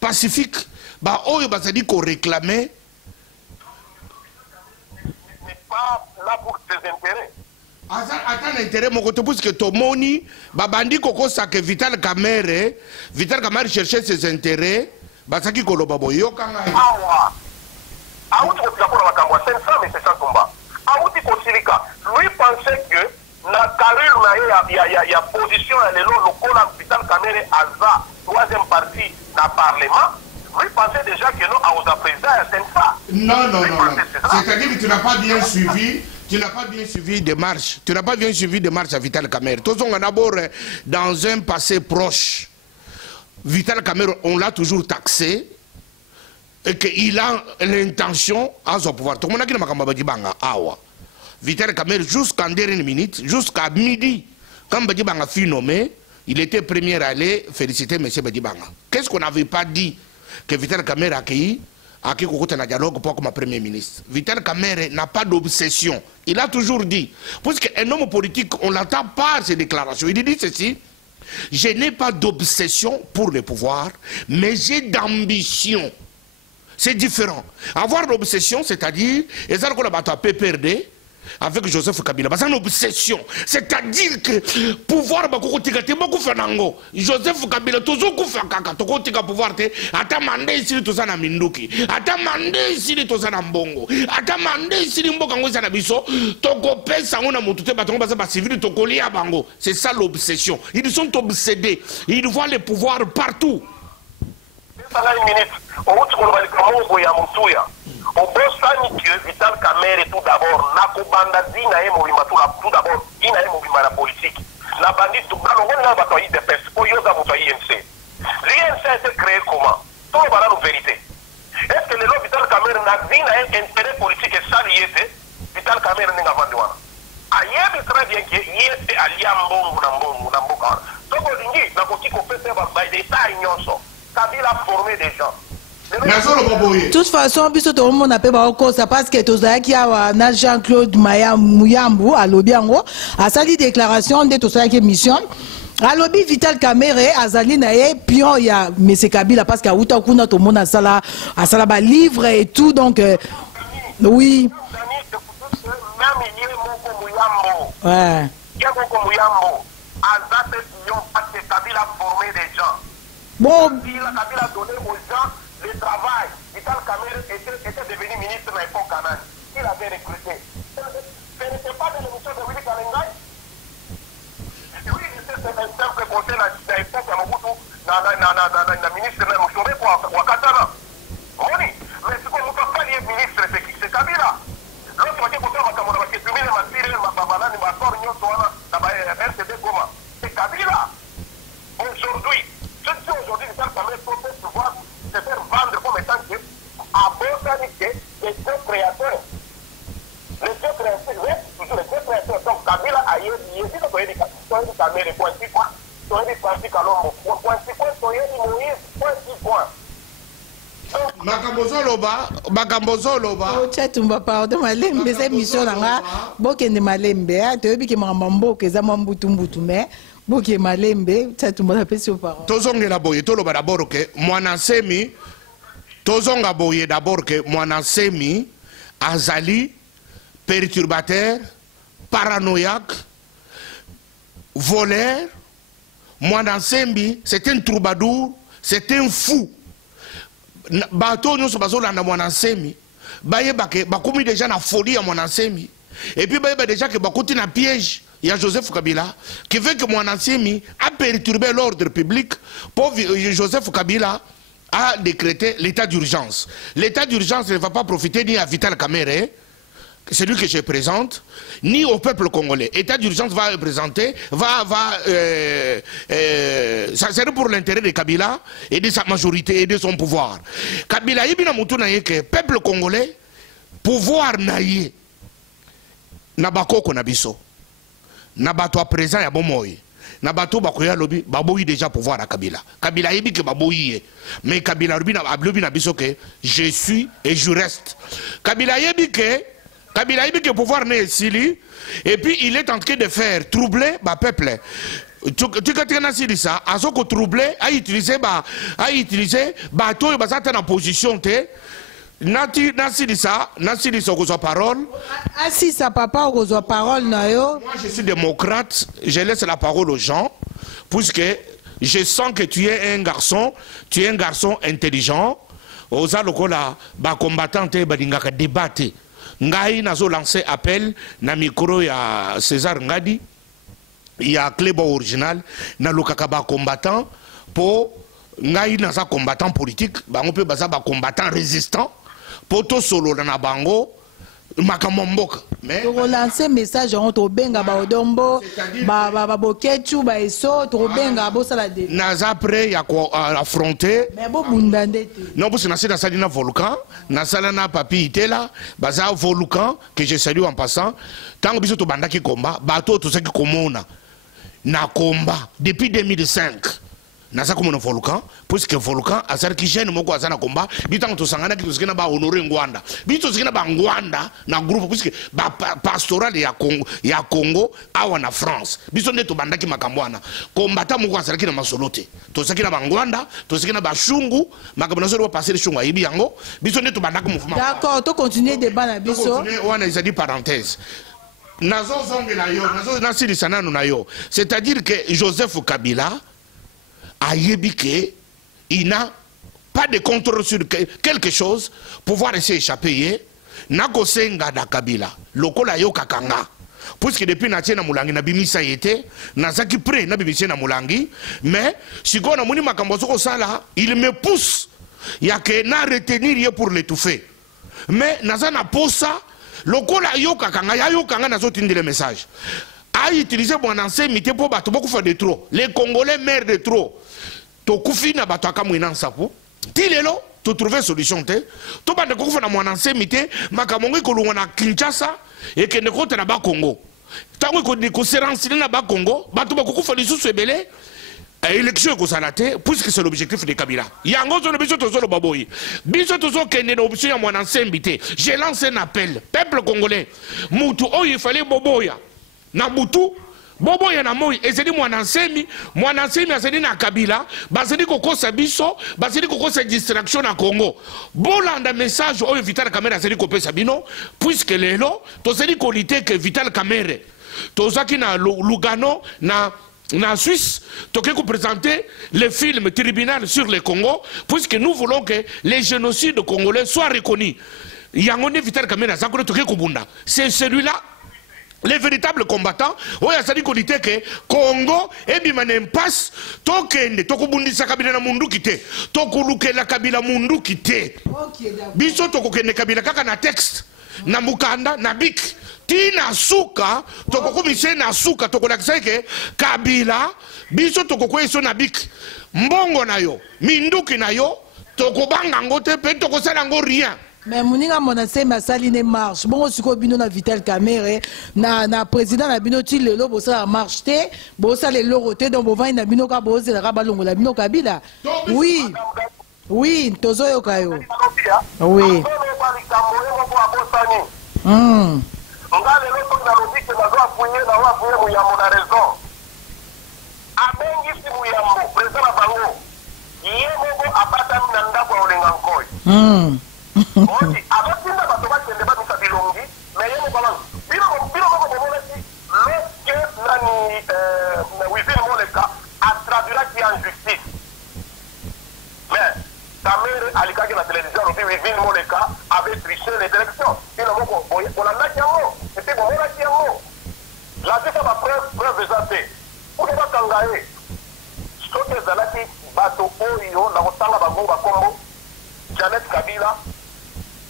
pacifique. Bah, oh, bah, ça dit qu'on réclamait. Mais pas là pour ses intérêts. Attends, l'intérêt, mon côté, parce que Tomoni, Babandi Koko Sake Vital Kamerhe cherchait ses intérêts, Basaki Kolobabo Yokanga. Awa. Aouti Kosilaka na Kambwa, c'est ça, mais c'est ça combat. Aouti Kosilika, lui pensait que la carrière il y a position à l'élo local Vital Kamerhe Aza, troisième partie dans le Parlement. Lui pensait déjà que nous, à président, c'est ça. Non. C'est-à-dire que tu n'as pas bien suivi. Tu n'as pas bien suivi des marches. Tu n'as pas bien suivi des marches à Vital Kamerhe. Tous on a d'abord dans un passé proche. Vital Kamerhe, on l'a toujours taxé et qu'il a l'intention à son pouvoir. Tout le monde a dit que Vital Kamerhe, jusqu'en dernière minute, jusqu'à midi, quand Badibanga fut nommé, il était premier à aller féliciter M. Badibanga. Qu'est-ce qu'on n'avait pas dit que Vital Kamerhe a accueilli à qui un dialogue pour comme Premier ministre. Vital Kamerhe n'a pas d'obsession. Il a toujours dit, parce qu'un homme politique, on l'attend par ses déclarations. Il dit ceci, je n'ai pas d'obsession pour le pouvoir, mais j'ai d'ambition. C'est différent. Avoir l'obsession, c'est-à-dire, et ça qu'on a battu à PPRD, avec Joseph Kabila, c'est une obsession. C'est-à-dire que pouvoir, Joseph Kabila, toujours pouvoir, atamande ici tout ça na minduki, atamande ici tout ça na mbongo, atamande ici mboka ngoza na biso, toko pesa ngona mutute batongo basa ba civil toko lia bango. C'est ça l'obsession. Ils sont obsédés. Ils voient le pouvoir partout. Obosani que Vital Kamerhe tout d'abord nakobanda dina ye mobima tout d'abord dina ye mobima na politique la bandit tout dans le monde batoyi de pes oyoza moto INC. L'INC a été créé comment? Tout le monde la vérité. Est-ce que le lot Vital Kamerhe n'a dina un intérêt politique et ça lié Vital Kamerhe n'a pas vendu wana. Ayebi très bien que INC alia mbongo na mboka. Toko lingi na koti ko pese ba d'état nyonso. Kabila a formé des gens. De toute façon, tout le monde a fait parce que Tozaki a Jean-Claude Mouyambu à Lobiango a sali déclaration de Tozaki mission. À Lobi Vital Kamerhe a sali nae pion ya M. Kabila parce qu'à Outa Kuna tout le monde a sala livre et tout donc oui. Ouais. Kabila a formé des gens. Bon. Kabila a donné aux gens le travail. Vital Kamerhe était devenu ministre na ministre na Mushombe kwa Katana. Oni, mais ce qu'on peut pas lier ministre c'est Kabila. L'autre moitié pour faire ma c'est publier ma tire ma banane ma sort nyoto wana na ba RCD Goma. C'est Kabila. Aujourd'hui, ce qui aujourd'hui Vital Kamerhe pour pouvoir se faire vendre comme étant que à botanique des deux créateurs. Les deux créateurs, oui, toujours les deux créateurs. Donc Kabila a eu dit que Toyedi Kamerhe point 6 points, Toyedi Francis Kalombo point 6 points, Toyedi Moïse point 6 points. Makambozo loba. Chatumba pardon malembe c'est mission nanga bokende malembe toyebi ke mambamboke za mambutumbutu mais boke malembe chatumba la pesi au parent. Tozongela boye toloba d'abord que Mwanasemi tozonga boye d'abord que Mwanasemi azali perturbateur, paranoïaque, voleur. Mwanasemi c'est un troubadour, c'est un fou. Bato nous sommes là dans Mwanasemi bayeba ke bakomi déjà na folie à Mwanasemi et puis bayeba déjà que bakoti na piège il y a Joseph Kabila qui veut que Mwanasemi a perturbé l'ordre public pour Joseph Kabila a décrété l'état d'urgence. L'état d'urgence ne va pas profiter ni à Vital Kamerhe, celui que je présente, ni au peuple congolais. L'état d'urgence va représenter, ça c'est pour l'intérêt de Kabila et de sa majorité et de son pouvoir. Kabila yebina mutu na yeke peuple congolais pouvoir naie na bakoko na biso na bato a présent ya bomoy na bato bakoya lobi baboyi déjà pouvoir à Kabila. Kabila yebi ke baboyi mais Kabila lobi na biso que je suis et je reste. Kabila yebi que pouvoir n'est sili et puis il est en train de faire troubler le peuple. Tu as ça, à ce que troubler, à utiliser bateau et en position te. Nati ça aux parole. Ah si ça papa aux parole nayo. Moi je suis démocrate, je laisse la parole aux gens puisque je sens que tu es un garçon intelligent. Aux alokola ba combattant te badingaka débattre. Ngai nazo lancé appel na micro ya César Ngadi ya Clébo original na lokaka ba combattant pour ngai naza combattant politique bango pe baza ba combattant résistant pour to solo na bango makamomboka mais to relancer message on to benga ba odombo ba bokechu ba eso to benga bo sala de naza prêt ya ko affronter mais bo bundande non parce que na sala na volcan na sala na papi itela baza volcan que je salue en passant tant biso to bandaki combat bato to saki komona na combat depuis 2005 naza comme un volcan puisque volcan azar ki jeune moko azana combat bitango to sangana ki to sikina ba honorer Ngwanda bito sikina ba Ngwanda na groupe puisque ba pastoral ya Congo awa na France biso nde to bandaki makambwana combattant moko azar ki na masolote to sikina ba Ngwanda to sikina ba shungu makambo nazo passer shungu ayibi yango biso nde to bandaki mouvement. D'accord, to continuer débat na biso wana ezali parenthèse nazo zongela yo nazo nasilisa nanu na yo c'est-à-dire que Joseph Kabila a yébike, il n'a pas de contrôle sur quelque chose pour pouvoir essayer d'échapper. Nako senga da Kabila, lokola yo kakanga. Puisque depuis natie na mulangi na bimisa yete, nazaki prêt na bimisa na mulangi, mais si on a moni makambozo ko sala, il me pousse. Il y a que na retenir pour l'étouffer. Mais nazana posa, lokola yo kakanga, ya yo kakanga nazo tindi le message. A utiliser mon ancienneté pour battre beaucoup de trop. Les Congolais meurent de trop. To kufi na bato akamwina nsapo. Tilelo to trouver solution te. To bande ko kufa na mon ancienneté makamongi ko lungwa na Kinshasa et que ne compte na ba Congo. Tango ko de ko séance na ba Congo, bato ba ko kufa lisusu ebele. Élection ko salate puisque c'est l'objectif de Kabila. Yango zo biso to zo baboyi. Biso to zo kende na option ya mon ancienneté. Je lance un appel peuple congolais. Mutu o il fallait boboya. Na butu bobo ya na moi ezeli Mwanasemi azeli na Kabila bazeli kokosa biso bazeli kokosa distraction na Congo bolanda message oyo Vital Kamerhe azeli kopesa bino puisque lelo tozeli kolite que Vital Kamerhe tozaki na Lugano na Suisse, toke ko présenter le film Tribunal sur le Congo puisque nous voulons que les génocides congolais soient reconnus. Yangone Vital Kamerhe azakole toke ko bunda c'est celui-là. les véritables combattants, oyo asali ko dite que Congo ebima na impasse tokende tokubundisa kabila na mundu kite tokulukela kabila mundu kite biso tokokende kabila kaka na texte na mukanda na bik tina suka tokokumise na suka tokolakisa ke kabila biso tokokweso na bik mbongo na yo minduki na yo tokobanga ngote pe tokosala ngo rien. Mais Mouninga Monasé m'a sali ne marche. Bon, si bino na Vital Kamerhe, na président na bino ti lelo bosa marche te, bosa le loroté donc bovin na bino ka bosa la rabalongo la bino kabila. Oui. Oui, tozo yo kayo. Oui. Nga lelo to na logique na zo apunye na wa apunye muyambo na raison. Abengi si muyambo, président na bango. Yemo apata na ndako olenga nkoi. Oji, abatinda bato bakende babisa bilongi, mais yemo balance. Bino moko bomonaki, lorsque nani Wivine Moleka a traduit en justice. Mais Kamerhe alikaki na télévision, on dit Wivine Moleka avait triché les élections. Bino moko, on a laki yango, et puis bon laki yango. La vie ça va preuve exacte. Pour que bakangaye, soki ezalaki bato oyo na kotanga bango bakombo, Janet Kabila,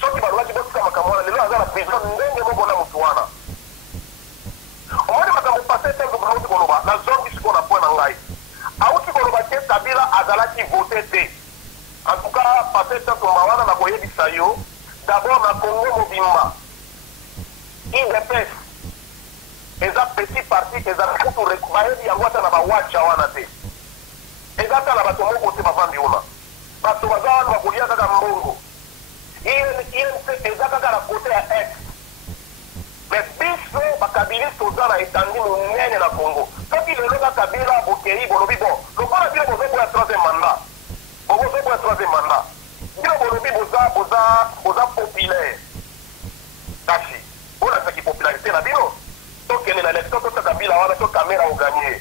soki balwaki botika makambo wana lelo aza na prison ndenge moko na motu wana omoni makambo pase te nzoka auti koloba nazongi sikoyo na point na ngai auti koloba te Kabila azalaki vote te en tout cas pase te tomba wana na koyebisa yo d'abord na Congo mobimba IDPS eza petit parti eza kutu bayebi yango ata na bawacha wana te eza ata na bato moko te bavandi wana bato baza wana bakolia kaka mbongo INC ezakaka na kote ya est mais biso bakabiliste oza na etandi monene na Congo soki lelo ka Kabila bokei bolobi bon lokola bino bozoboya 3e mandat bozoboya 3e mandat bino bolobi boza populaire kasi bonasaki popularité na bino tokende na élection to Kabila wana to Kamerhe oganye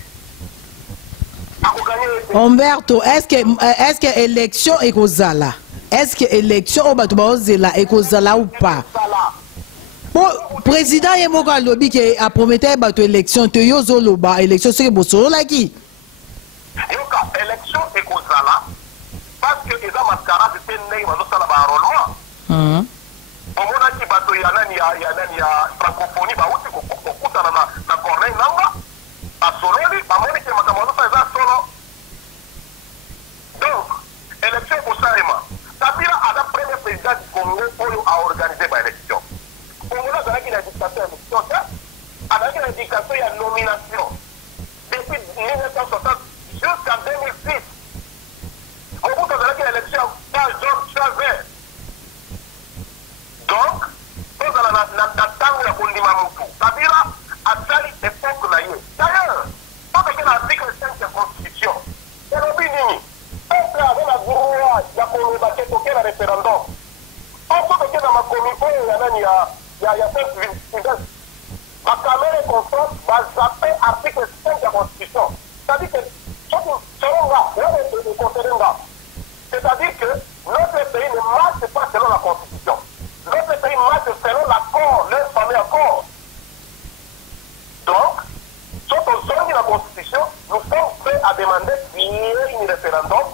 Humberto, est-ce que élection est kozala? Est-ce que l'élection au Batoubaozela est kozala ou pas? Bon, président Yemoka Lobby qui a promis que l'élection, te yozo loba élection, c'est que vous la qui? Yoka, élection est kozala parce que les mascara c'était né dans le enrôlement. Au moment qui bateau ya francophonie ba uti ko kuta na Corneille namba a sololi ba moni ke makambo ça solo. Donc, élection kozalema. Kabila a la première président du Congo pour organiser l'élection. Congo a une indication d'élection, avec une indication de nomination. Depuis 1960 jusqu'en 2006, on a une élection par Georges Chavez. Donc, on a la tango ya kondima mutu. Kabila a sali époque na ye. D'ailleurs, quand on a l'article 5 de la Constitution, c'est l'opinion. Peuple avait la droit ya koloba ke toke na référendum. On peut toke na makomi oyo ya nani ya president. Ma Kamerhe constate bazappe article 5 de la Constitution. C'est-à-dire que c'est-à-dire que notre pays ne marche pas selon la Constitution. Notre pays marche selon l'accord, leur fameux accord. Donc, sauf aux zones de la Constitution, nous sommes prêts à demander qu'il y ait un référendum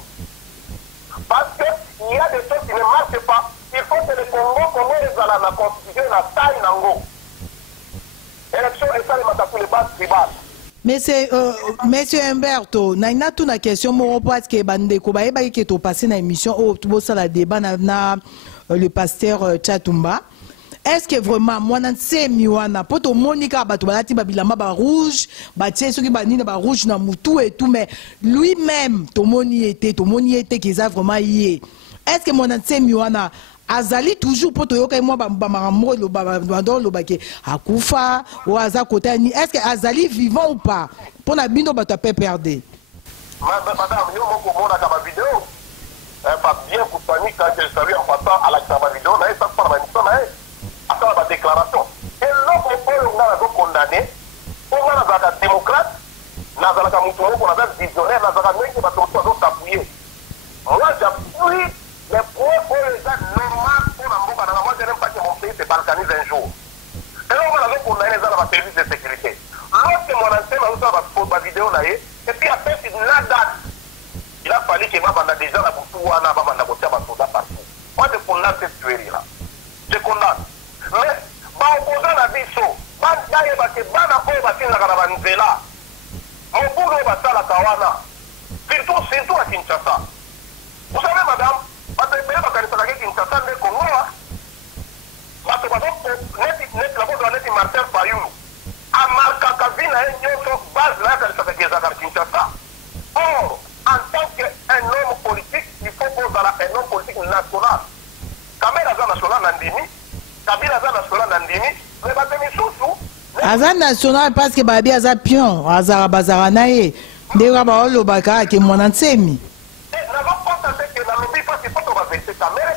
parce qu'il y a des choses qui ne marchent pas. Il faut que le Congo les à la Constitution et la taille nango. Élection et ça, les matapou les bases tribales. Monsieur Humberto, na ina tuna question moko parce que bandeko ba eba ke to passer na émission au to sala débat na le pasteur Tchatumba. Est-ce que vraiment moi na tsemi wana poto monika bato balati babilamba ba rouge ba tie soki ba nina ba rouge na mutu et tout mais lui-même to moni était qu'ils a vraiment yé. Est-ce que moi na tsemi wana azali toujours poto yoka moi ba marambo lo ba lo ba ke akufa ou aza côté ni est-ce que azali vivant ou pas pour na bino bato pe perdre. Madame yo moko mona ka ba vidéo pas bien pour Fanny quand je savais en passant à la vidéo na ça par la mission na après la déclaration. Et l'autre on a condamné, on a un démocrate, on a un visionnaire, on a un s'appuyer. Moi j'appuie les points pour les gens normaux pour la moi je n'aime pas que mon pays se balkanise un jour. Et là on a condamné les gens dans la service de vidéo là, et puis après, c'est la date. Il a fallu que Mabanda déjà la Boutouana, Mabanda Botia Basoda partout. Moi, je condamne cette tuerie là. Je condamne. Mais, opposant la biso, Bandaye Bate, Bana Oye Bate Nagarabanzela, Mobulo Basala Kawana, surtout à Kinshasa. Vous savez, madame, Kinshasa n'est Congo, Martin Fayulu, a marqué Kavina et base là, Kinshasa. Or, en tant qu'un homme politique, il faut qu'on ait un homme politique national. Kamera national Nandini, Kabila national Nandini, mais Batemi Soussou. Aza national parce que Babi Aza pion, Azara Bazaranae, Dera Baolo Baka, qui est mon ansemi.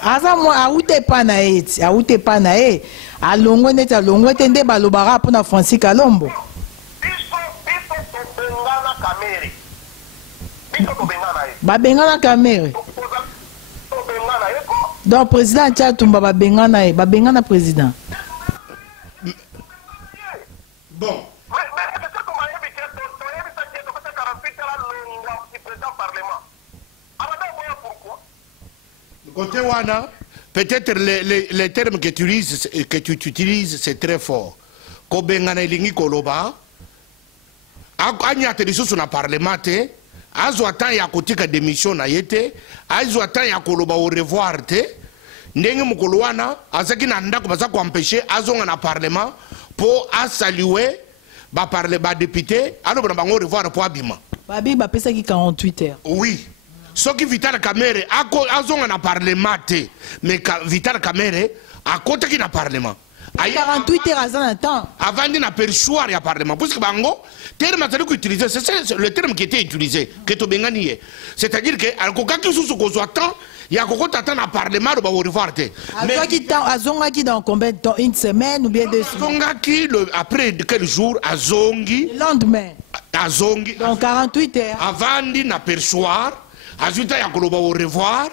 Aza moi aoute panae, aoute panae, alongo net alongo tende balobara pour na Francis Kalombo. Babengana Kamere. Donc président Tchatumba babengana président. Bon. Côté Wana, peut-être les termes que tu utilises, c'est très fort. Kobengana ilingi koloba, anyate lisusu na parlement te, azo atan ya kotika démission na yete, azo atan ya koloba au revoir te, ndenge mukolo wana, azaki na ndako baza ko empêcher azonga na parlement pour saluer ba député, alors ba bango au revoir pour abima. Babi ba pesa ki 48 heures. Oui. Ce qui Vital Kamere a un parlement, mais Vital Kamere a côté qui n'a parlement. 48 heures à temps. Avant de n'apercevoir le parlement. Parce que Bango, c'est le terme qui était utilisé, que tu bengani. C'est-à-dire que quand sous ce temps, il y a beaucoup d'attente dans le parlement de revoir. Azonga qui dans combien de temps? Une semaine ou bien 2 semaines? Azonga qui après quel jour? Azongi. Le lendemain. Azongi. Donc 48 heures. Avant de n'apercevoir. Ajuta ya koloba au revoir,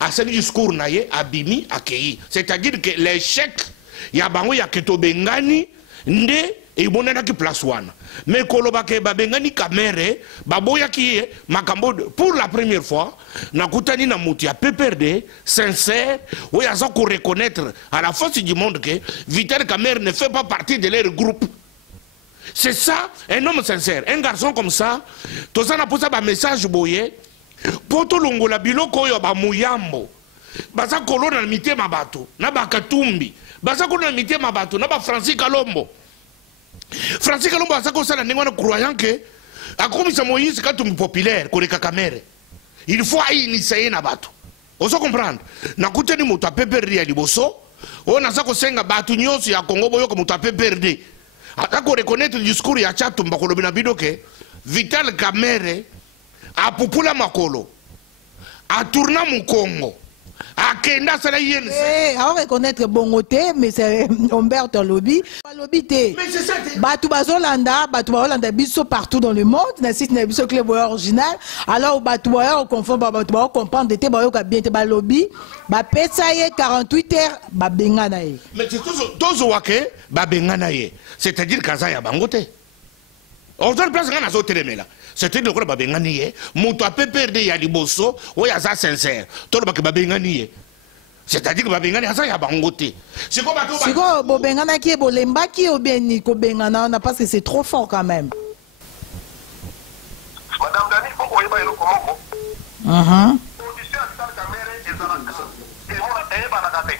à ce discours naye abimi accueilli. C'est-à-dire que l'échec ya bango ya keto bengani nde e bonena ki place wana. Mais koloba ke babengani Kamere baboya ki makambo pour la première fois na kutani na muti ya PPRD sincère où ya za ko reconnaître à la face du monde que Vital Kamere ne fait pas partie de leur groupe. C'est ça, un homme sincère, un garçon comme ça, tout ça n'a pas ça message boye. Poto longola biloko oyo ba muyambo baza kolona na mitema bato na bakatumbi baza kolona na mitema bato na ba Francis Kalombo baza kosala ndenge na croyant que akomisa Moïse Katumbi populaire koleka Kamere il faut initier na bato oso comprendre na kuteni moto apeperdi ya liboso o na za kosenga bato nyonso ya Congo boyo ko moto apeperdi ata ko reconnaître le discours ya Tchatumba kolobi na bidoke Vital Kamere a pupula makolo a tourna mon Congo a kenda sala yene a reconnaître bongoté mais c'est Humberto Lobby té mais c'est ça batu bazolanda biso partout dans le monde na site na biso club original alors batu boyo confond batu boyo comprendre té boyo ka bien té ba lobby ba pesa ye 48 heures ba bengana ye mais c'est toujours wake ba bengana ye c'est-à-dire kaza ya bangoté autre place ngana zo telemela c'était le gros babengani moto a PPRD ya liboso o ya za sincère to le babengani c'est-à-dire que babengani asa ya bangoté c'est quoi bato c'est quoi bobengana ki bolemba ki ou bien ni ko bengana na parce que c'est trop fort quand même madame Dani faut qu'on y va le comment position Vital Kamere ezalaka et on est banakate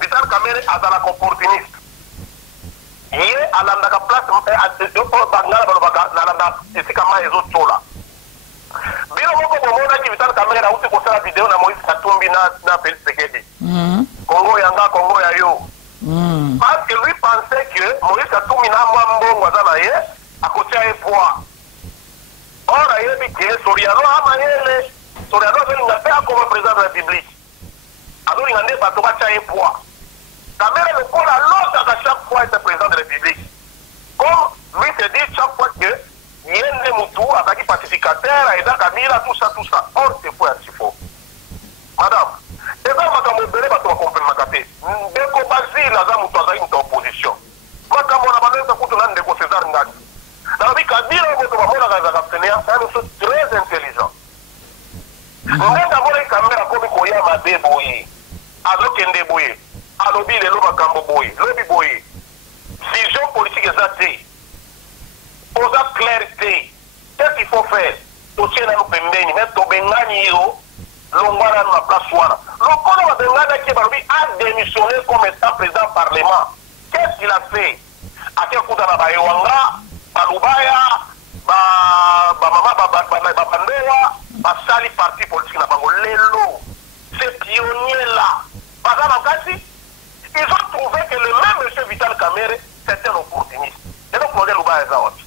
Vital Kamere azala opportuniste ye alandaka place bangala balobaka nalanda esika ma ezotola bino moko bomonaki Vital Kamere auti kosala video na Moïse Katumbi na Félix Tshisekedi Congo yanga Congo ya yo parce que lui pensait que Moïse Katumbi na mwa mbongo aza na ye akotia ye poids or ayebi ke Soriano amayele Soriano azolinga mpe akoma président de la République azolinga nde bato batia ye poids Kamere le pôle à l'autre à chaque fois être président de la République. Comme lui se dit chaque fois que Yende Moutou, avec pacificateur, Aïda Kabila, tout ça. Or, c'est faux. Madame, et bien, madame, vous allez comprendre ma café. Dès qu'on base, la dame Moutou a une opposition. Madame, on a besoin de César Ngani. Dans le Kabila, vous Kabila, c'est un monsieur très intelligent. Nde d'abord Kamera komi koya mabe boye. Azokende boye. Alobi lelo makambo boye. Lobi boye. Vision politique exacte. Osa clarté. Qu'est-ce qu'il faut faire? Totiena no pembeni, mais to bengani yo. Longwana na place wana. Lokolo wa bengana ki barobi a démissionné comme état président parlement. Qu'est-ce qu'il a fait? Ake kuta na bayewanga, balubaya, bandewa, basali parti politique na bango lelo. Ces pionniers là, ils ont trouvé que le même monsieur Vital Kamerhe c'était un opportuniste. Et donc modèle Lubaya Zawati.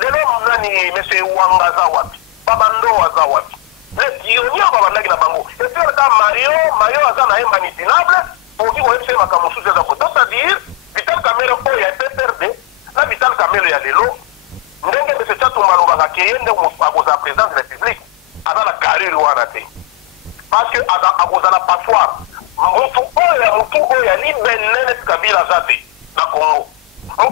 Le nom nani monsieur Wanga Zawati, Babando Zawati. Les pionniers babandaki na bango. Et puis le cas Mario Azana est manipulable pour dire que c'est ma camouflage de la côte. C'est-à-dire Vital Kamerhe il a été perdu. Là Vital Kamerhe il y a des lots. Ndenge monsieur Tchatou Malobaka qui est à la présidence de la République. Ada la carrière wana te. Parce que à cause de la passoire, mutu oya libelele Kabila zate na Congo.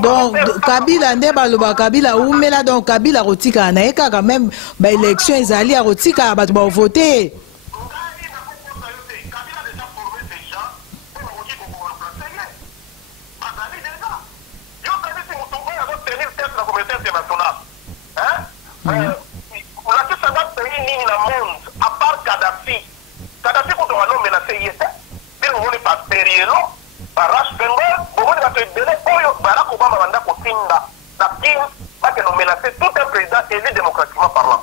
Donc Kabila nde baloba Kabila umela donc Kabila rotika na eka quand même ba élection ezali a rotika ba voter. Kabila déjà formé ces gens pour qu'on remplacer. Azali déjà. Yo quand c'est mutu oya doit tenir tête la communauté internationale. Hein? La question d'un pays ni dans le monde à part Kadhafi. Kadhafi quand on a menacé hier. Bien on est pas sérieux non. Barash Bengal, on va te donner Barack Obama manda kotinda. La Kim va que nous menacer tout un président élu démocratiquement parlant.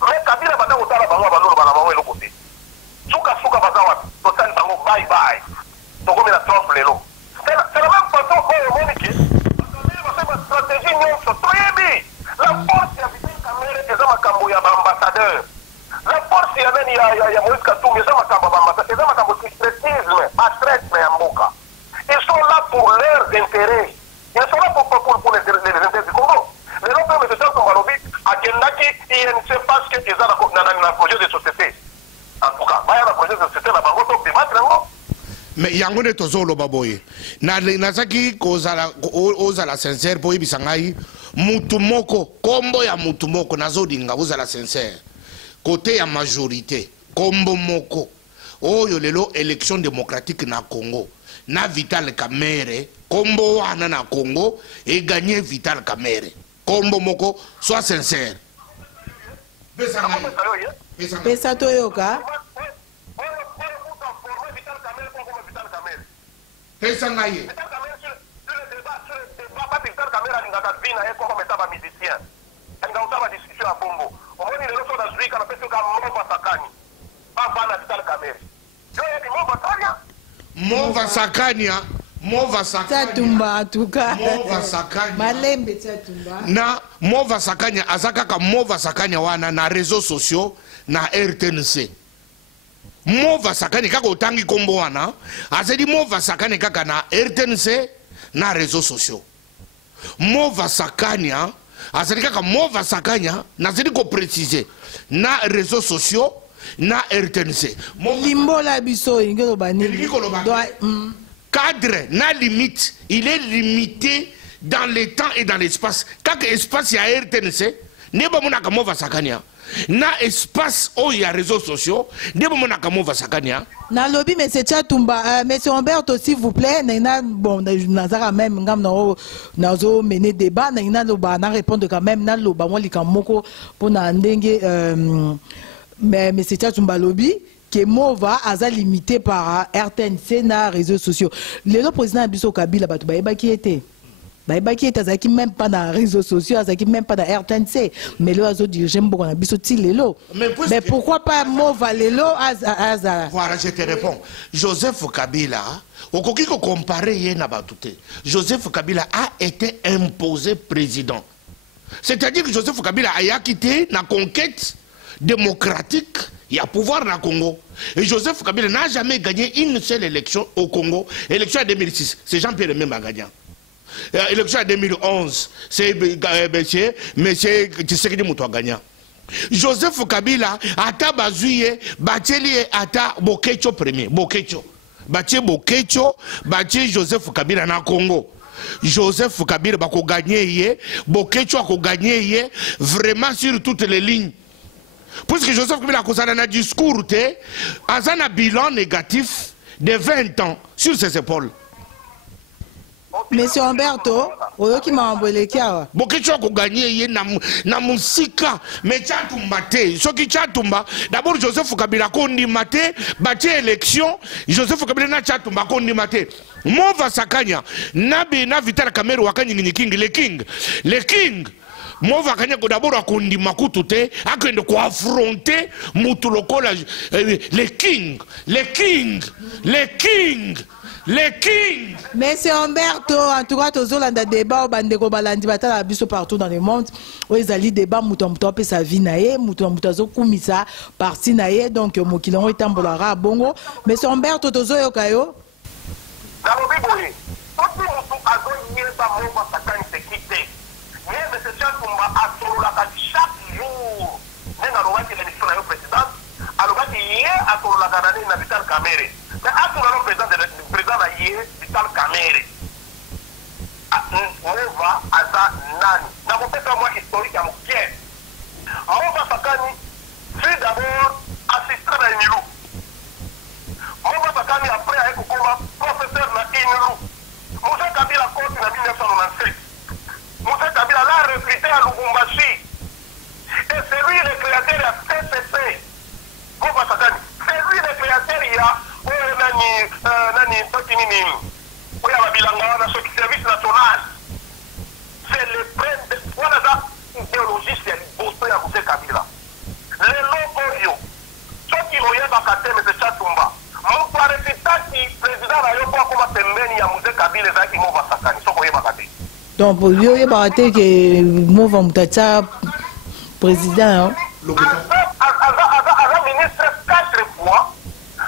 Mais Kabila banda otala bango bango bango le côté. Suka bazawa, total bango bye bye. Donc on met la trompe les lots. C'est la même façon qu'on Monique. Parce que stratégie non très bien. La force y a Vital Kamerhe et Zama Kambo ya ambassadeur. La force y a Moïse Katumbi et Zama Kambo ambassadeur. Et Zama Kambo secrétisme, attraite mais amboka. Ils sont là pour leurs intérêts. Ils sont là pour les intérêts du Congo. Les autres, M. Tchatou Malobi, à Kendaki, il ne sait pas ce qu'ils ont dans un projet de société. En tout cas, il y a un projet de société, là, il faut débattre. Mais yango ne tozolo baboye nazaki ozala sincère po ibisangai mutu moko kombo ya mutu moko nazodinga ozala sincère côté ya majorité kombo moko oyo lelo élection démocratique na Congo na Vital Kamerhe kombo wana na Congo et gagner Vital Kamerhe kombo moko soit sincère pesa toyoka pesa ngaye Vital Kamerhe alingaka vina ye comme état ba musicien alingaka ba discussion à Bongo omoni lelo so na zwika na pesa ka Mova Sakani bana Vital Kamerhe yo ye Mova Sakani Mova Sakani Tchatumba en tout cas Mova Sakani malembe Tchatumba na Mova Sakani azaka ka Mova Sakani wana na réseaux sociaux na RTNC Mova Sakani kaka otangi kombo wana azedi Mova Sakani kaka na RTNC na réseaux sociaux Mova Sakani azedi kaka Mova Sakani nazedi ko préciser na réseaux sociaux na RTNC limbola biso ingelo bani cadre na limite il est limité dans le temps et dans l'espace kaka espace ya RTNC ne ba mona ka Mova Sakani na espace où il y a réseaux sociaux ne ba mona ka Mova Sakani na lobby monsieur Tchatumba monsieur Humberto s'il vous plaît na bon nazara même ngam na zo mener débat na loba na répondre quand même na loba moi likamoko pona ndenge mais monsieur Tchatumba lobby que Mova aza limité par RTNC na réseaux sociaux le président Biso Kabila batu ba qui était qui était même pas dans les réseaux sociaux, même pas dans RTNC, mais là, ils ont dit j'aime beaucoup mais pourquoi pas Mova Lelo Voilà, je te réponds. Joseph Kabila, au coquille comparé Joseph Kabila a été imposé président. C'est-à-dire que Joseph Kabila a quitté la conquête démocratique. Il y a pouvoir dans le Congo. Et Joseph Kabila n'a jamais gagné une seule élection au Congo. Élection en 2006, c'est Jean-Pierre même a gagné. Élection en 2011, c'est monsieur Tshisekedi Moutou a gagné. Joseph Kabila, ata bazuye, bateli ata Bokecho premier, Bokecho. Batie Bokecho, batie Joseph Kabila na Congo. Joseph Kabila bako gagner yé, Bokecho ko gagner yé, vraiment sur toutes les lignes. Puisque Joseph Kabila a un discours, un bilan négatif de 20 ans sur ses épaules. Monsieur Humberto, oyoki mambwele kiawa. Bokecho ko gagner yé na musika, mais tchatumba te. Ce qui tchatumba, d'abord Joseph Kabila ko ndimate, bati élection, Joseph Kabila na tchatumba ko ndimate. Mova sakanya, nabe na Vital Kamerhe wakanyi ni king, le king. Mova kanya ko d'abord akondi makutu te, akende ko affronter mutu lokola le king. Monsieur Humberto, en tout cas, tozolanda débat, bandeko balandi batala biso partout dans le monde. Oezali débat muto pe sa vie nae, muto zo kumisa parti nae, donc mokilongo etambolara bongo. Monsieur Humberto tozoyo kayo. Na lobi boye, poti mutu azo nyeba mova sakani sekite. Mais monsieur Tchatumba atolaka chaque jour. Nenga lobaki l'élection na yo président, alobaki yé atolaka na Vital Kamerhe. Mais atolaka président na yé Vital Kamerhe. Mova aza nani. Na mopesa moi historique ya mokie. Mova sakani fut d'abord assistant na Emilu. Mova sakani après aye kokoma professeur na Emilu. Moussa Kabila Koti na 1997. Moussa Kabila l'a recruté à Lubumbashi. Et c'est lui le créateur de CCC. Mova sakani. C'est lui le créateur ya nani Tokinini. Oya babilanga wana soki service national. C'est le prêtre. Voilà ça, idéologie, c'est l'imposteur ya Moussa Kabila. Lelo oyo. Soki oye bakate M. Tchatumba. Moutou arrêtaki président na yo kwa koma pembeni ya Moussa Kabila ezaki Mova sakani. Soko oye bakate. Donc, pour lui, il va dire que Mova Mutacha président. Aza ministre 4 fois.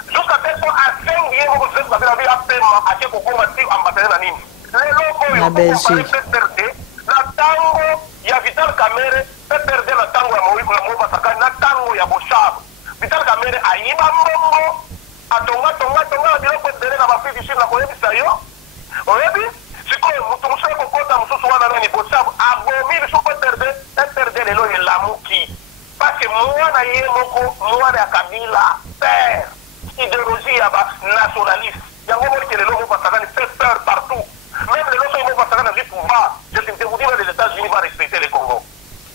Jusqu'à présent, à 5 years, vous avez vu à peine à ce qu'on va dire ambassadeur na nini. Lelo oyo comparé PPRD na tango ya Vital Kamerhe, PPRD na tango ya Mova sakani na tango ya Boshab. Vital Kamerhe ayiba mbongo atonga biloko ebele na bafille du sud na koyebisa yo. Oyebi sikoyo mutu mosusu kokota mosusu wana nani Boshab abomi biso PPRD lelo elamuki. Parce que mwana ye moko mwana ya Kabila père idéologie ya ba nationaliste. Yango moko lelo Mova sakani fait peur partout. Même les autres Mova sakani na pouvoir. Je te vous dis que les États-Unis vont respecter le Congo.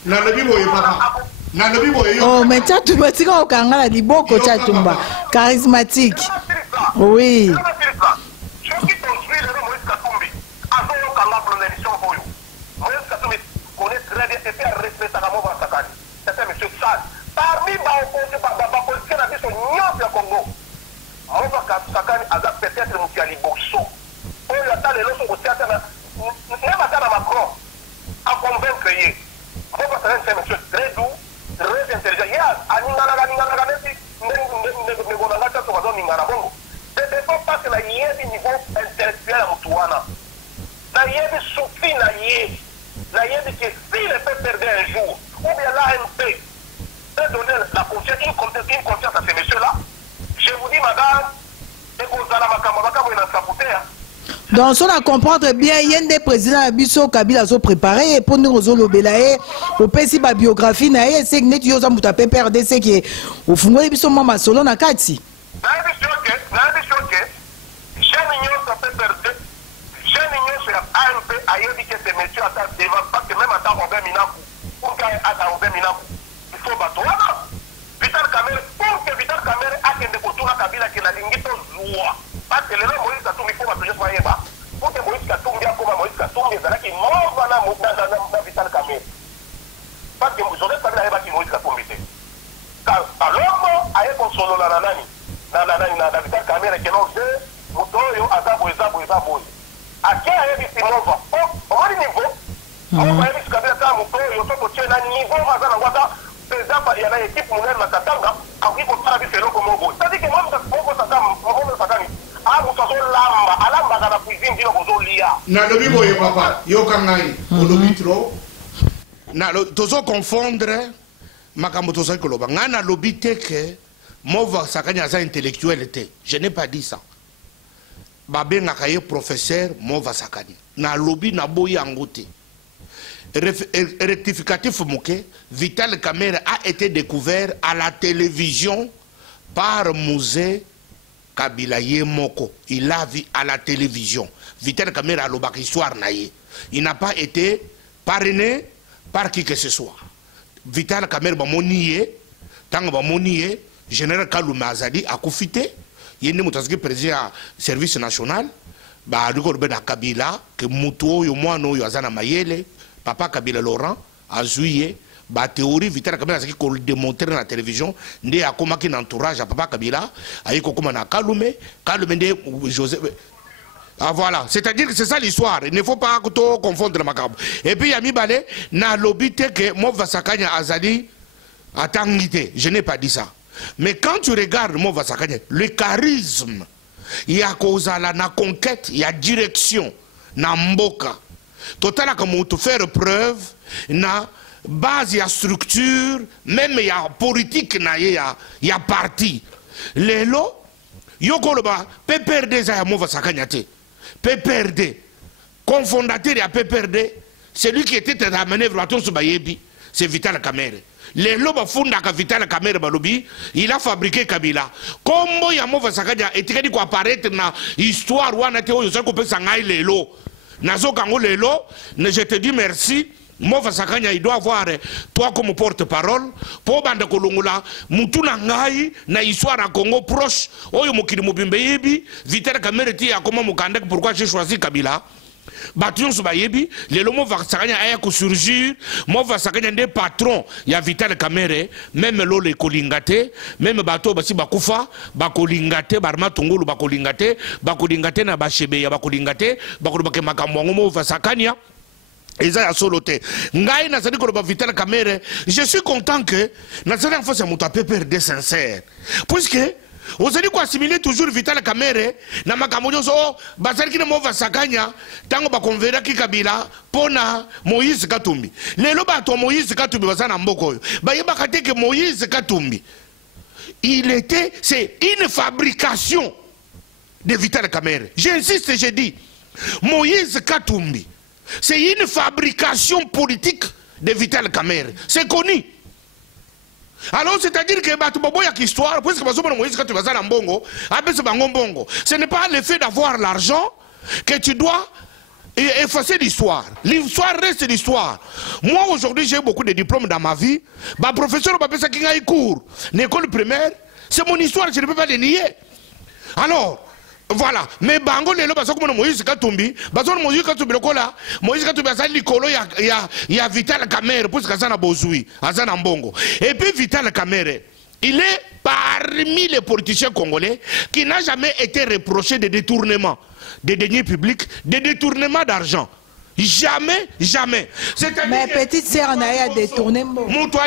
Na lobi boye papa. Na lobi boye. Oh, mais Tchatumba tika okanga la liboko Tchatumba. Charismatique. Oui. Ceux qui construisent le Moïse Katumbi, avant okanga pour l'élection boyo. Moïse Katumbi connaît très bien et fait respecter à Mova sakani. C'est un monsieur sale. Parmi les politiciens na biso nyonso ya Congo. Mova sakani aza peut-être mutu ya liboso. Oyo ata lelo so kotiaka na même ata na Macron a convaincre ye. Mova sakani c'est un monsieur très doux, très intelligent. Ya aningana neti ngonanga tso bazo ningana bongo. C'est pas parce que la yebi niveau intellectuel à mutu wana. La yebi soufi na ye. La yebi que si le peut perdre un jour, ou bien l'AMP peut donner la confiance, une confiance à ces messieurs-là. Je vous dis, madame, et vous allez ma donc, si on comprendre bien, il y a des présidents qui Kabila sont préparés pour nous résoudre au pays la biographie, c'est que nous avons perdu ce qui est au fond de l'Ibisson solo na kati. AMP a dit que ces messieurs parce que même à Robert Minakou, pour qu'à Robert Minakou, il faut battre. Vital Kamerhe, pour que Vital Kamerhe ait des retours à Kabila qui n'a pas joie. Parce que les gens Moïse Katumbi, il faut battre, je croyais pas. Pour que Moïse Katumbi, comme Moïse Katumbi, il y a qui mort dans Vital Kamerhe. Parce que Joseph Kabila a dit Moïse Katumbi. Alors, il y a un solo dans Vital Kamerhe qui n'a pas Mutoyo, Azabo, Ezabo. À qui a dit Mova? Au niveau, on va dire que Kabila a Mutoyo, Toko Tchena, niveau, Mazana Wata. Il y a une équipe mondiale dans Katanga, qui peut faire des phénomènes comme Mogo. C'est-à-dire que moi, je suis papa, yo kangai, olobitro. Na tozo confondre makambo tozo koloba. Ngana lobi te que Mova sakanya za intellectuel était. Je n'ai pas dit ça. babengaka ye professeur Mova Sakani na lobby na boyi angote rectificatif moke. Vital Kamerhe a été découvert à la télévision par Musée Kabila Yemoko. Il l'a vu à la télévision. Vital Kamerhe a l'obak histoire naïe. Il n'a pas été parrainé par qui que ce soit. Vital Kamerhe ba moniye, tant ba moniye, général Kaloumé Azali a confité. Il y a un président service national. Ba rikorbe na Kabila que muto yo mwana yo azana mayele. Papa Kabila Laurent a joué ba théorie Vital Kamerhe qui ko démontrer na télévision ndé akoma ki entourage à Papa Kabila ayiko koma na Kaloumé ndé Joseph. Ah voilà, c'est-à-dire que c'est ça l'histoire. Il ne faut pas tout confondre Makambo. Et puis Yami Balé na lobité que Mova Sakanya Azali a tangité. Je n'ai pas dit ça. Mais quand tu regardes Mova Sakanya, le charisme, il y a cause à la conquête, il y a direction, na mboka. Total comme tu faire preuve, na base, il y a structure, même il y a politique, il y a parti. Les lots, Yokoloba, PPRD, ça y a Mova Sakanya te. PPRD, cofondateur de PPRD, celui qui était à la manœuvre c'est Vital Kamerhe. Les lobes fondaka Vital Kamerhe balobi, il a fabriqué Kabila. Comme ya Mova Sakanya et qui quoi apparaître na histoire wana te oyo sako pesa ngai lelo. Nazo kango lelo, je te dis merci. Mova Sakanya il doit avoir toi comme porte-parole pour bande kolongula mutuna ngai na histoire à Congo proche oyo mokili mobimbe yebi Vital Kamerhe ti akoma mukanda pourquoi j'ai choisi Kabila Batuyon su bayebi lelo Mova Sakanya aya ko surgir Mova Sakanya des patrons ya Vital Kamerhe même lolo kolingate même bato basi bakufa bakolingate barma tungulu bakolingate na bashebe ya bakolingate bakolobake makambo Mova Sakanya. Et ça, Vital Kamerhe, je suis content que Nazaré en face a PPRD sincère. Puisque, vous allez assimiler toujours Vital Kamerhe, na makamoyo so, basari ki na Mova Sakanya, tango ba konvera ki Kabila, pona Moïse Katumbi. Lelo ba to Moïse Katumbi basana mboko yo. Ba yeba kate que Moïse Katumbi, c'est une fabrication de Vital Kamerhe. J'insiste, je dis, Moïse Katumbi. C'est une fabrication politique de Vital Kamerhe. C'est connu. Alors, c'est-à-dire que histoire, puisque ce n'est pas le fait d'avoir l'argent que tu dois effacer l'histoire. L'histoire reste l'histoire. Moi, aujourd'hui, j'ai beaucoup de diplômes dans ma vie. Ma professeur qui a cours, l'école primaire, c'est mon histoire, je ne peux pas le nier. Alors, voilà, mais bango lelo basoko mona Moïse Katumbi, basoko Moïse Katumbi lokola, Moïse Katumbi azali likolo ya Vital Kamerhe pour kazana bozui, azana mbongo. Et puis Vital Kamerhe, il est parmi les politiciens congolais qui n'a jamais été reproché de détournement des deniers publics, de détournement d'argent. Jamais, jamais. Mais petite sœur n'a détourné mbongo. Muto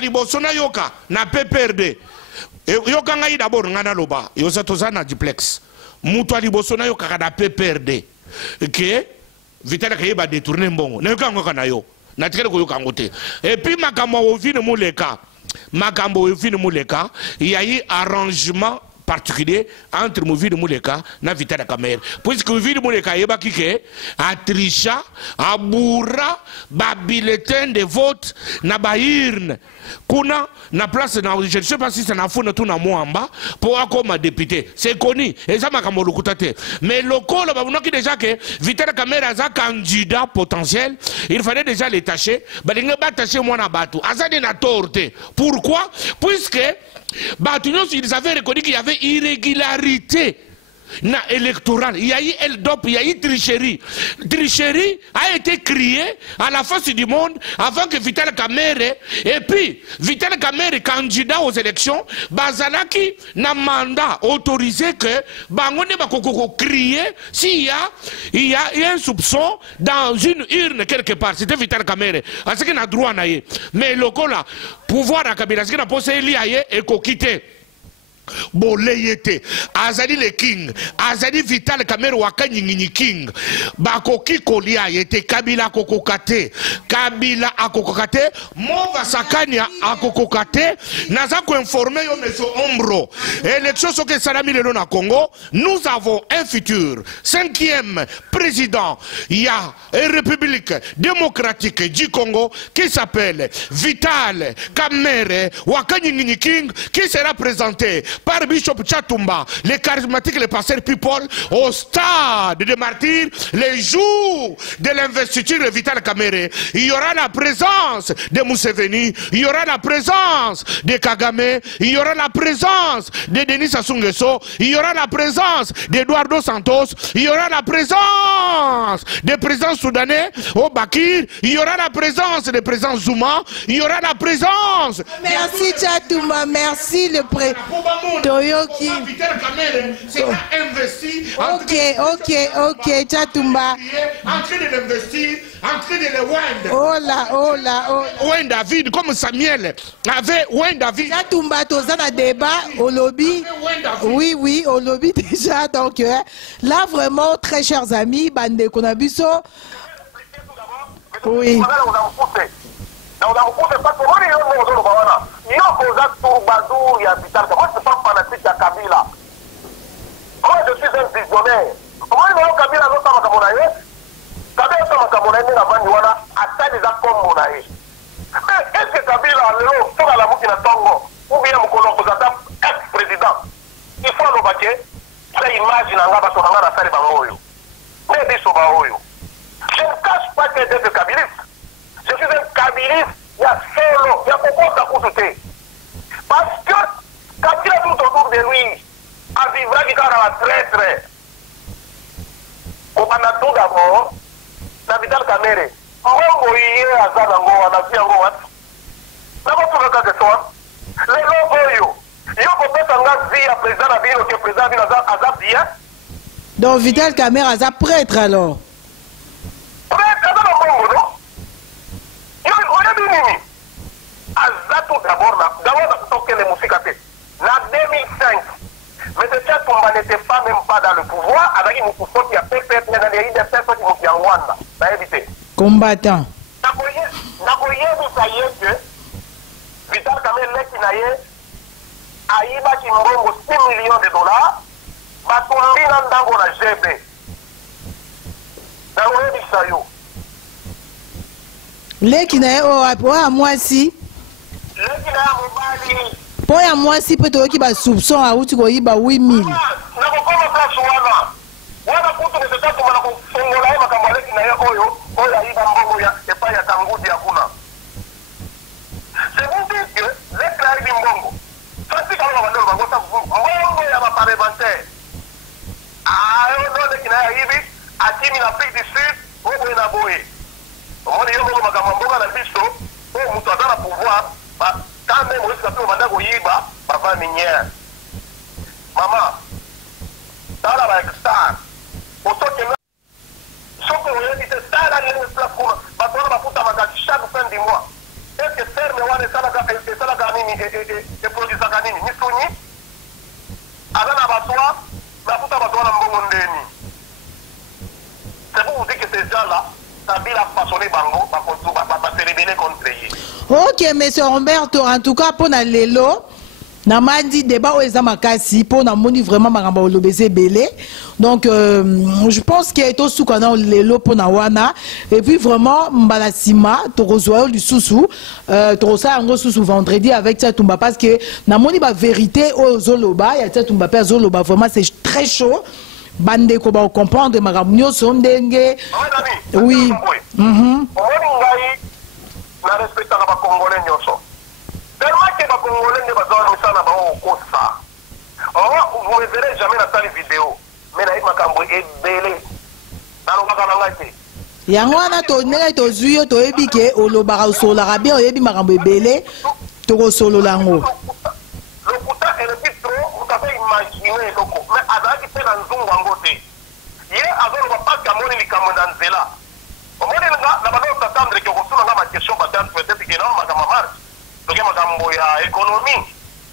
liboso na yoka na PPRD. Yoka ngai d'abord ngana loba yoza tozana duplex mutu aliboso na yoka kada PPRD que Vital Kamerhe ba détourner mbongo na yoka ngoka na yo na tikele ko yoka ngote et puis makambo ovine muleka il y a eu arrangement particulier entre Movide Mouleka na Vital Kamerhe. Puisque Movide Mouleka yeba kike a tricha, a bourra, ba bulletin de vote, na ba urne. Kuna na place na je ne sais pas si ça n'a fond tout na moamba pour comme député. C'est connu et ça m'a comme le coutaté. Mais le col ba qui déjà que Vital Kamerhe a candidat potentiel, il fallait déjà les tâcher. Ba linga ba tâcher moi na batu. Azade na torte. Pourquoi? Puisque ils avaient reconnu qu'il y avait irrégularité électorale. Il y a eu Eldop, il y a eu tricherie. Tricherie a été criée à la face du monde avant que Vital Kamerhe, et puis Vital Kamerhe, candidat aux élections, Bazalaki n'a mandat autorisé que Bangone Bakoko crier s'il y a un soupçon dans une urne quelque part. C'était Vital Kamerhe. À ce qu'il a droit à. Mais le là, pouvoir à Kabila, ce qu'il a posé lié et quitter. boleyete azali le king azali Vital Kamerhe waka nyingini king bakoki kolia yete Kabila akokokate Kabila akokokate Mova Sakania akokokate naza ko informer yo monsieur Ombro élection soke salami lelo na Congo nous avons un futur 5e président ya République démocratique du Congo qui s'appelle Vital Kamerhe waka nyingini king qui sera présenté par Bishop Chatumba, les charismatiques, les pasteurs people, au stade de martyrs, les jours de l'investiture de Vital Kamerhe. Il y aura la présence de Museveni, il y aura la présence de Kagame, il y aura la présence de Denis Sassou Nguesso, il y aura la présence d'Eduardo Santos, il y aura la présence des présidents soudanais au Bakir, il y aura la présence des présidents Zuma, il y aura la présence. Merci Chatumba, merci le président. Toyoki. Ok, Chatumba. En train de l'investir, en train de le Wend. Oh là. Wend David, comme Samuel avait Wend David. Chatumba, tu as un débat au lobby. Oui, au lobby déjà. Donc là, vraiment, très chers amis, Bande Konabiso. Oui. Moi, je suis un visionnaire. Moi, Kabila mais est-ce que Kabila ou bien ex-président, il faut le baquer, c'est imagine je ne cache pas que d'être kabiliste. Je suis un kabiliste, il y a solo, il y a beaucoup à coûter. Parce que Kabila tout autour de lui, à vivre qui a la traître. On a tout d'abord, la Vital Kamerhe. Mongo yé azanango, anafiango wat. N'abord tout le cas de soi. Les logoyo. Yo peut-être un vie à président la ville, que président ville azab bien. Donc Vital Kamerhe azab prêtre alors. Prêtre azab mongo non. Yo on a dit azab tout d'abord toquer les musiques à tête. En 2005. Mais ce Chatumba n'était pas même pas dans le pouvoir, avec une pouvoir qui a fait des personnes qui ont Rwanda. Ça a évité. Combattant. Nakoye que Vital Kamerhe qui n'a aïba qui mbongo 6 millions de dollars, batumbi na ndango na GB. Nakoye bisayo. Leki na à moi si. Leki na mobali. Pour ya moi si peut-être qui va soupçon à où tu vas 8000. C'est vous dire que les clés du Mbongo, ça c'est quand on va dire Mbongo ya ma parlementaire. Ah, on a qui n'a arrivé à Kimi en Afrique du Sud, au Boé. On est au Magambo na biso, au Moutouada na pouvoir, quand même risque de mandar Goyiba, papa minière. Maman, dans la star, au saut que sauf que vous avez dit ça là, il y a une place pour chaque fin du mois. Est-ce que faire le one et ça la garnini et produit sa garnini, ni souni, avant la basoie, la puta basoie n'a pas mondéni. C'est pour vous dire que ces gens-là, Kabila a façonné Bango, va se rébeller contre eux. Ok, monsieur Roberto, en tout cas, pour les lélo, Namadi débat au Ezamakasi pour namoni vraiment maramba olobese belé. Donc je pense qu'il est au soukana lelo pour nawana et puis vraiment mbalasima torozoyo du sousou torosa ngo sousou vendredi avec Chatumba parce que namoni ba vérité au zoloba ya Chatumba pe zoloba vraiment c'est très chaud. Bande ko ba comprendre magamnyo sondenge. Oui. Na respecta na ba congolais nyoso. Tellement que les Congolais ne vont pas vous ne verrez jamais dans les vidéos. Mais là, il m'a belé. Yango wana to nela to zuyo to ebike olobara sola rabi oyebi makambo ebele to solo lango. Le kuta est le plus trop, vous avez imaginé loko. Mais avec qui fait dans zungu angote. Hier avant on va pas camoni li camondan zela. Au moins là bas on s'attendre que vous soyez ma question peut-être que non ma camarade. Donc makambo ya économie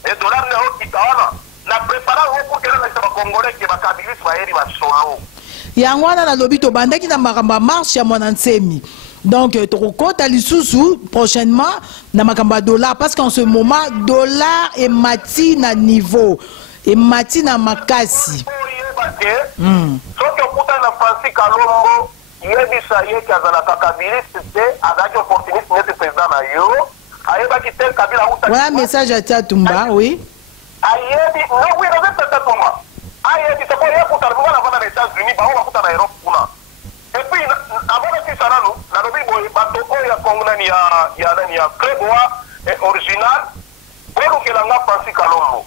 et dollar ne hokitawana na prépara pour que les Congolais qui va kabilis va eri va solo. Yango wana na lobi to bandaki na makamba marche ya mwana nsemi. Donc tokokota lisusu prochainement na makamba dollar parce qu'en ce moment dollar est mati na niveau et mati na makasi. Soki okuta na Francis Kalombo yebisa ye kazala kakabiliste te azaki opportuniste neti président na yo ayebaki tel Kabila uta. Voilà message à Tumba, oui. Ayebi no oui na zeta Tumba. Ayebi to ko yekuta na vana na États-Unis ba o kuta na Europe kuna. Et puis avant que ça nous na lobi boy bato ko ya Congo ni ya Kleboa original pour que la Francis Kalombo.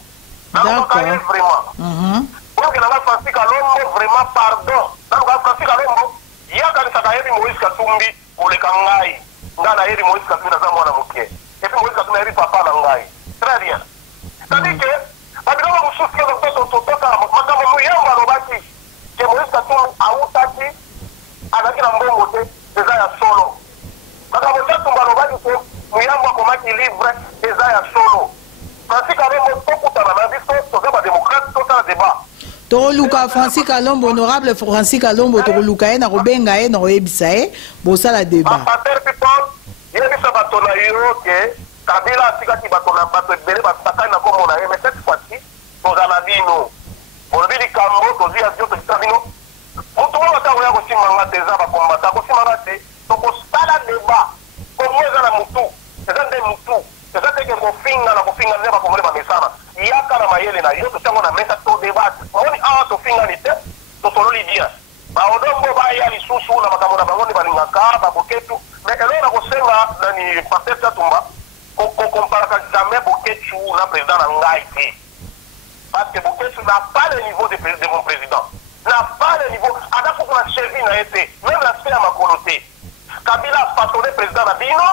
D'accord. Vraiment. Pour que la Francis Kalombo vraiment pardon. Donc Francis Kalombo ya kanisa kayebi Moïse Katumbi ole kangai. Ngana yeri Moïse Katumbi na zamwana muke. Et puis Moïse Katumbi yeri papa na ngai. Très bien. C'est-à-dire que babilo musuki na toto makamo muyamba robaki. Que Moïse Katumbi autaki anaki na mbongo te eza ya solo. Makamo Katumbi robaki ko muyamba komaki livre eza ya solo. Francis Kalombo tokutana na biso toza ba démocrate tota débat. Toluka Francis Kalombo, honorable Francis Kalombo, Toluka na Robenga na Roebisa bosa la débat. Pater people, yebisa bato na yo ke Kabila atikaki bato na bato ebele basakani na kombo na ye, mais cette fois-ci tozala bino. Olobi likambo tozi ya dio tokita bino. Mutu moko ata oya kosimanga te eza bakombata kosimanga te tokosala débat. Komo eza na mutu, eza nde mutu. Eza teke kofinga na kofinga nde bakongole bamesana. Yaka na mayele na yo totango na mesa to débat. Oni awa tofinga ni te tosololi bien. Baodombo baya lisusu na makambo na bango ni balingaka baboketu. Mais elo na kosenga nani Pater Tumba comparaka jamais Boketu na président na ngai te. Parce que Boketu n'a pas le niveau de mon président. N'a pas le niveau. Ada faut qu'on a servi na été. Même l'aspect à ma coloté. Kabila a façonné président na Bino,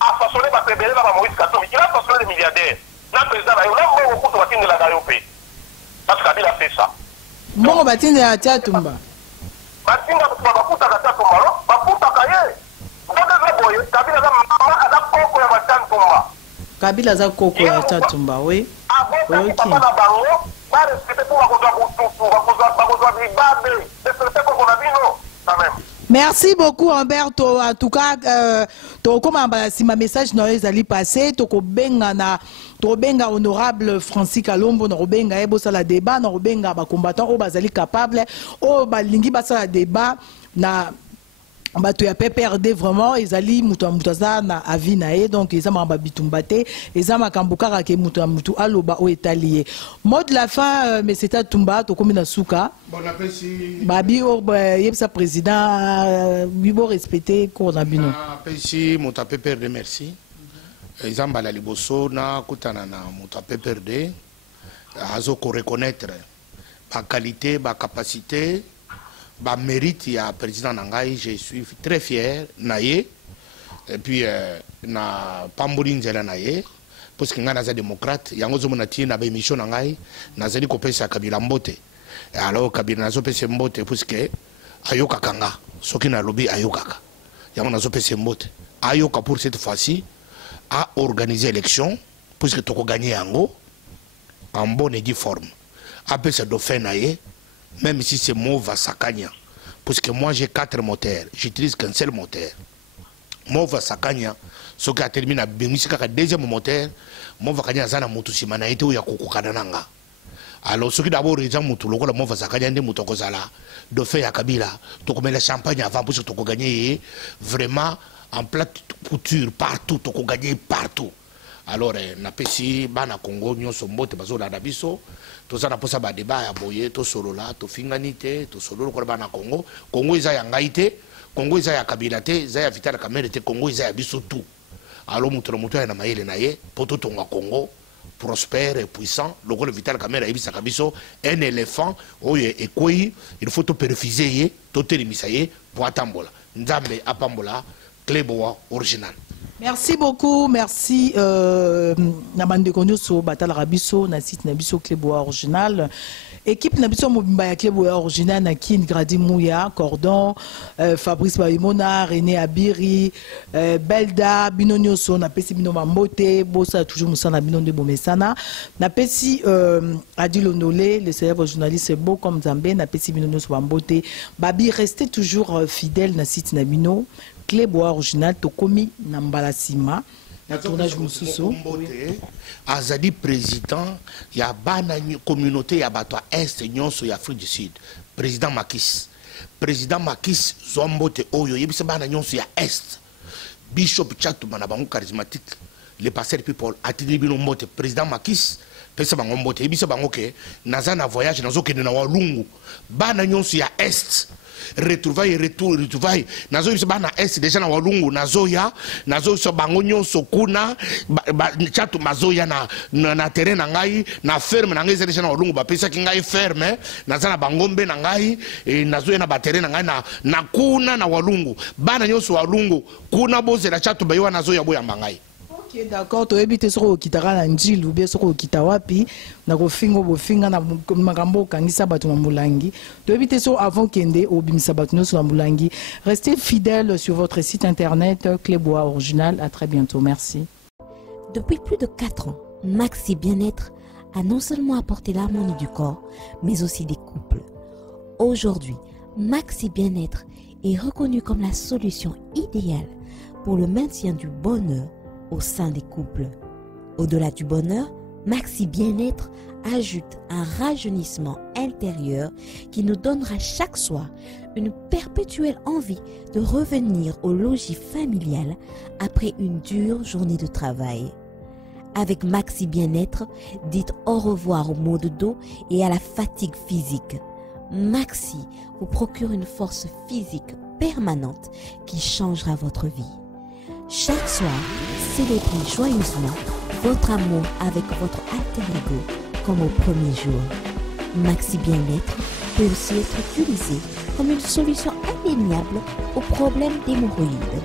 a façonné ba pebele na Moïse Katumbi. Il a façonné des milliardaires. Na président na yo na mo ko to batinde la gayope. Parce que Kabila fait ça. Bon batinde ya Tumba. Batinga bakuta kata Tumba, bakuta kaye. Kabila za mama za koko ya Batan Tumba. Kabila za koko ya Tumba, oui. Oui. Papa na bango, ba respecter pour bakozwa bututu, bakozwa bibabe, respecter pour na bino, quand même. Merci beaucoup Humberto. En tout cas, si ma message n'a pas passé, benga honorable Francis Kalombo, benga ebo sala débat, benga ba combattant, bazali capable, balingi basala débat na bato ya PPRD vraiment ezali mutu mutaza na avinae donc ezama babitumbate ezama kambukara ke mutu aloba o etalié mot de la fin mais c'était Tumba to komina suka bon appétit babi o yebsa président bibo respecter ko na bino appétit mutu PPRD merci ezamba la liboso na kutana na mutu PPRD azo ko reconnaître ba qualité ba capacité ba mérite ya président Nangai, je suis très fier naye et puis na pamboli nzela naye parce que ngana za démocrate yango zo monati na ba émission Nangai nazali ko pesa Kabila mbote alors Kabila nazo pesa mbote parce que ayoka kanga soki na lobby ayokaka yango nazo pesa mbote ayoka pour cette fois-ci à organiser élection parce que toko gagner yango en bonne et due forme après ce dauphin naye. Même si c'est Mova Sakanya, parce que moi j'ai 4 moteurs, j'utilise qu'un seul moteur. Mova Sakanya, ce qui a terminé à Bemisika, deuxième moteur, Mova Sakanya Zana Mutusima na été ou Yakuku Kananga. Alors ce qui d'abord les gens Mutuloko, la Mova Sakanya de Mutokozala, de fait à Kabila, tu commets le champagne avant pour te gagner vraiment en plate couture partout, tu gagner partout. Alors na pesi bana Congo nyonso mbote bazola na biso tozana posa ba débat ya boye to solola to finganité to sololo ko bana Congo Congo iza ya ngaite Congo iza ya Kabila te iza ya Vital Kamerhe te Congo iza ya biso tout. Alors mutu na mayele na ye poto tonga Congo prospère et puissant le Vital Kamerhe ebisa kabiso un éléphant oye ekoi il faut to perfiser ye to telimisa ye pour atambola nzambe apambola Kleboa original. Merci beaucoup, merci Nabande Konyoso Batal Rabiso, na site Nabiso Kleboa original. équipe na biso mobimba ya club original na kin Gradi Mouya Cordon Fabrice Baimona René Abiri Belda Binonio so na pesi bino mambote bosa toujours musana bino de bomesana na pesi Adil Onolé le célèbre journaliste beau comme Zambé na pesi Binonio so mambote babi restez toujours fidèle na site na bino club original tokomi na mbalasima na tournage mususu azali président ya bana communauté ya bato est nyonso ya Afrique du Sud président Makis Zombote oyo yebisa bana nyonso ya est Bishop Chatou na bango charismatique le pasteur people atili bino mbote président Makis pesa bango mbote yebisa bango ke naza na voyage nazo kende na Walungu bana nyonso ya est retrouvaille nazo yebisa bana est déjà na Walungu nazo so bango nyonso kuna Chatou mazoya na terrain na ngai na ferme na ngai déjà na Walungu bapesa ki ngai ferme naza na bangombe na ngai nazo ya na ba terrain na ngai na kuna na Walungu bana nyonso Walungu kuna bozela Chatou bayo nazo ya boya mangai. Ok, d'accord, tu habites sur le Kitara Nanjil ou bien sur le Kitawapi, na kofingo bofinga na makambo kangisa batu na mulangi. Tu habites sur avant Kende ou bimisa batu no sur mulangi. Restez fidèles sur votre site internet Clébois Original. À très bientôt, merci. Depuis plus de 4 ans, Maxi Bien-être a non seulement apporté l'harmonie du corps, mais aussi des couples. Aujourd'hui, Maxi Bien-être est reconnu comme la solution idéale pour le maintien du bonheur au sein des couples. Au-delà du bonheur, Maxi Bien-être ajoute un rajeunissement intérieur qui nous donnera chaque soir une perpétuelle envie de revenir au logis familial après une dure journée de travail. Avec Maxi Bien-être, dites au revoir au maux de dos et à la fatigue physique. Maxi vous procure une force physique permanente qui changera votre vie. Chaque soir, célébrez joyeusement votre amour avec votre alter ego comme au premier jour. Maxi Bien-être peut aussi être utilisé comme une solution indéniable aux problèmes d'hémorroïdes.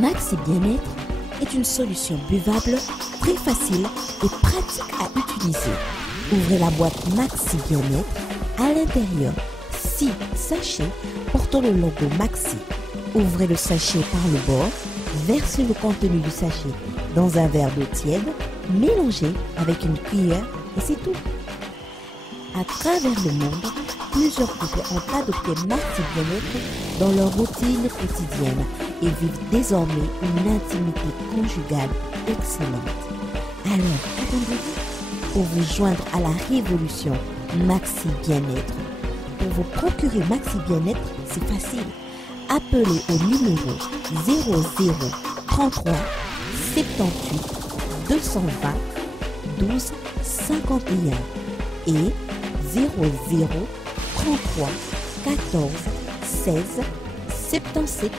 Maxi Bien-être est une solution buvable, très facile et pratique à utiliser. Ouvrez la boîte Maxi Bien-être. À l'intérieur, 6 sachets portant le logo Maxi. Ouvrez le sachet par le bord. Versez le contenu du sachet dans un verre d'eau tiède, mélangez avec une cuillère et c'est tout. À travers le monde, plusieurs couples ont adopté Maxi Bien-être dans leur routine quotidienne et vivent désormais une intimité conjugale excellente. Alors, attendez-vous pour vous joindre à la révolution Maxi Bien-être. Pour vous procurer Maxi Bien-être, c'est facile. Appelez au numéro 00 33 78 220 12 51 et 00 33 14 16 77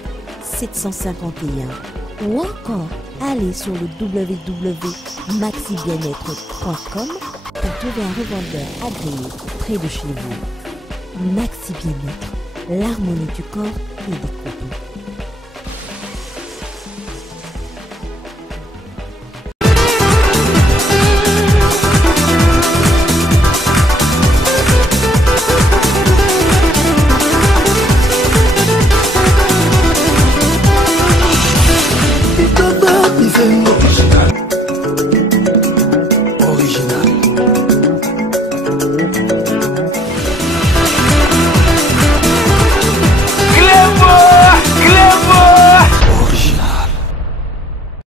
751 ou encore allez sur le www.maxibienêtre.com pour trouver un revendeur agréé près de chez vous. Maxi Bien-être, l'harmonie du corps et des couples.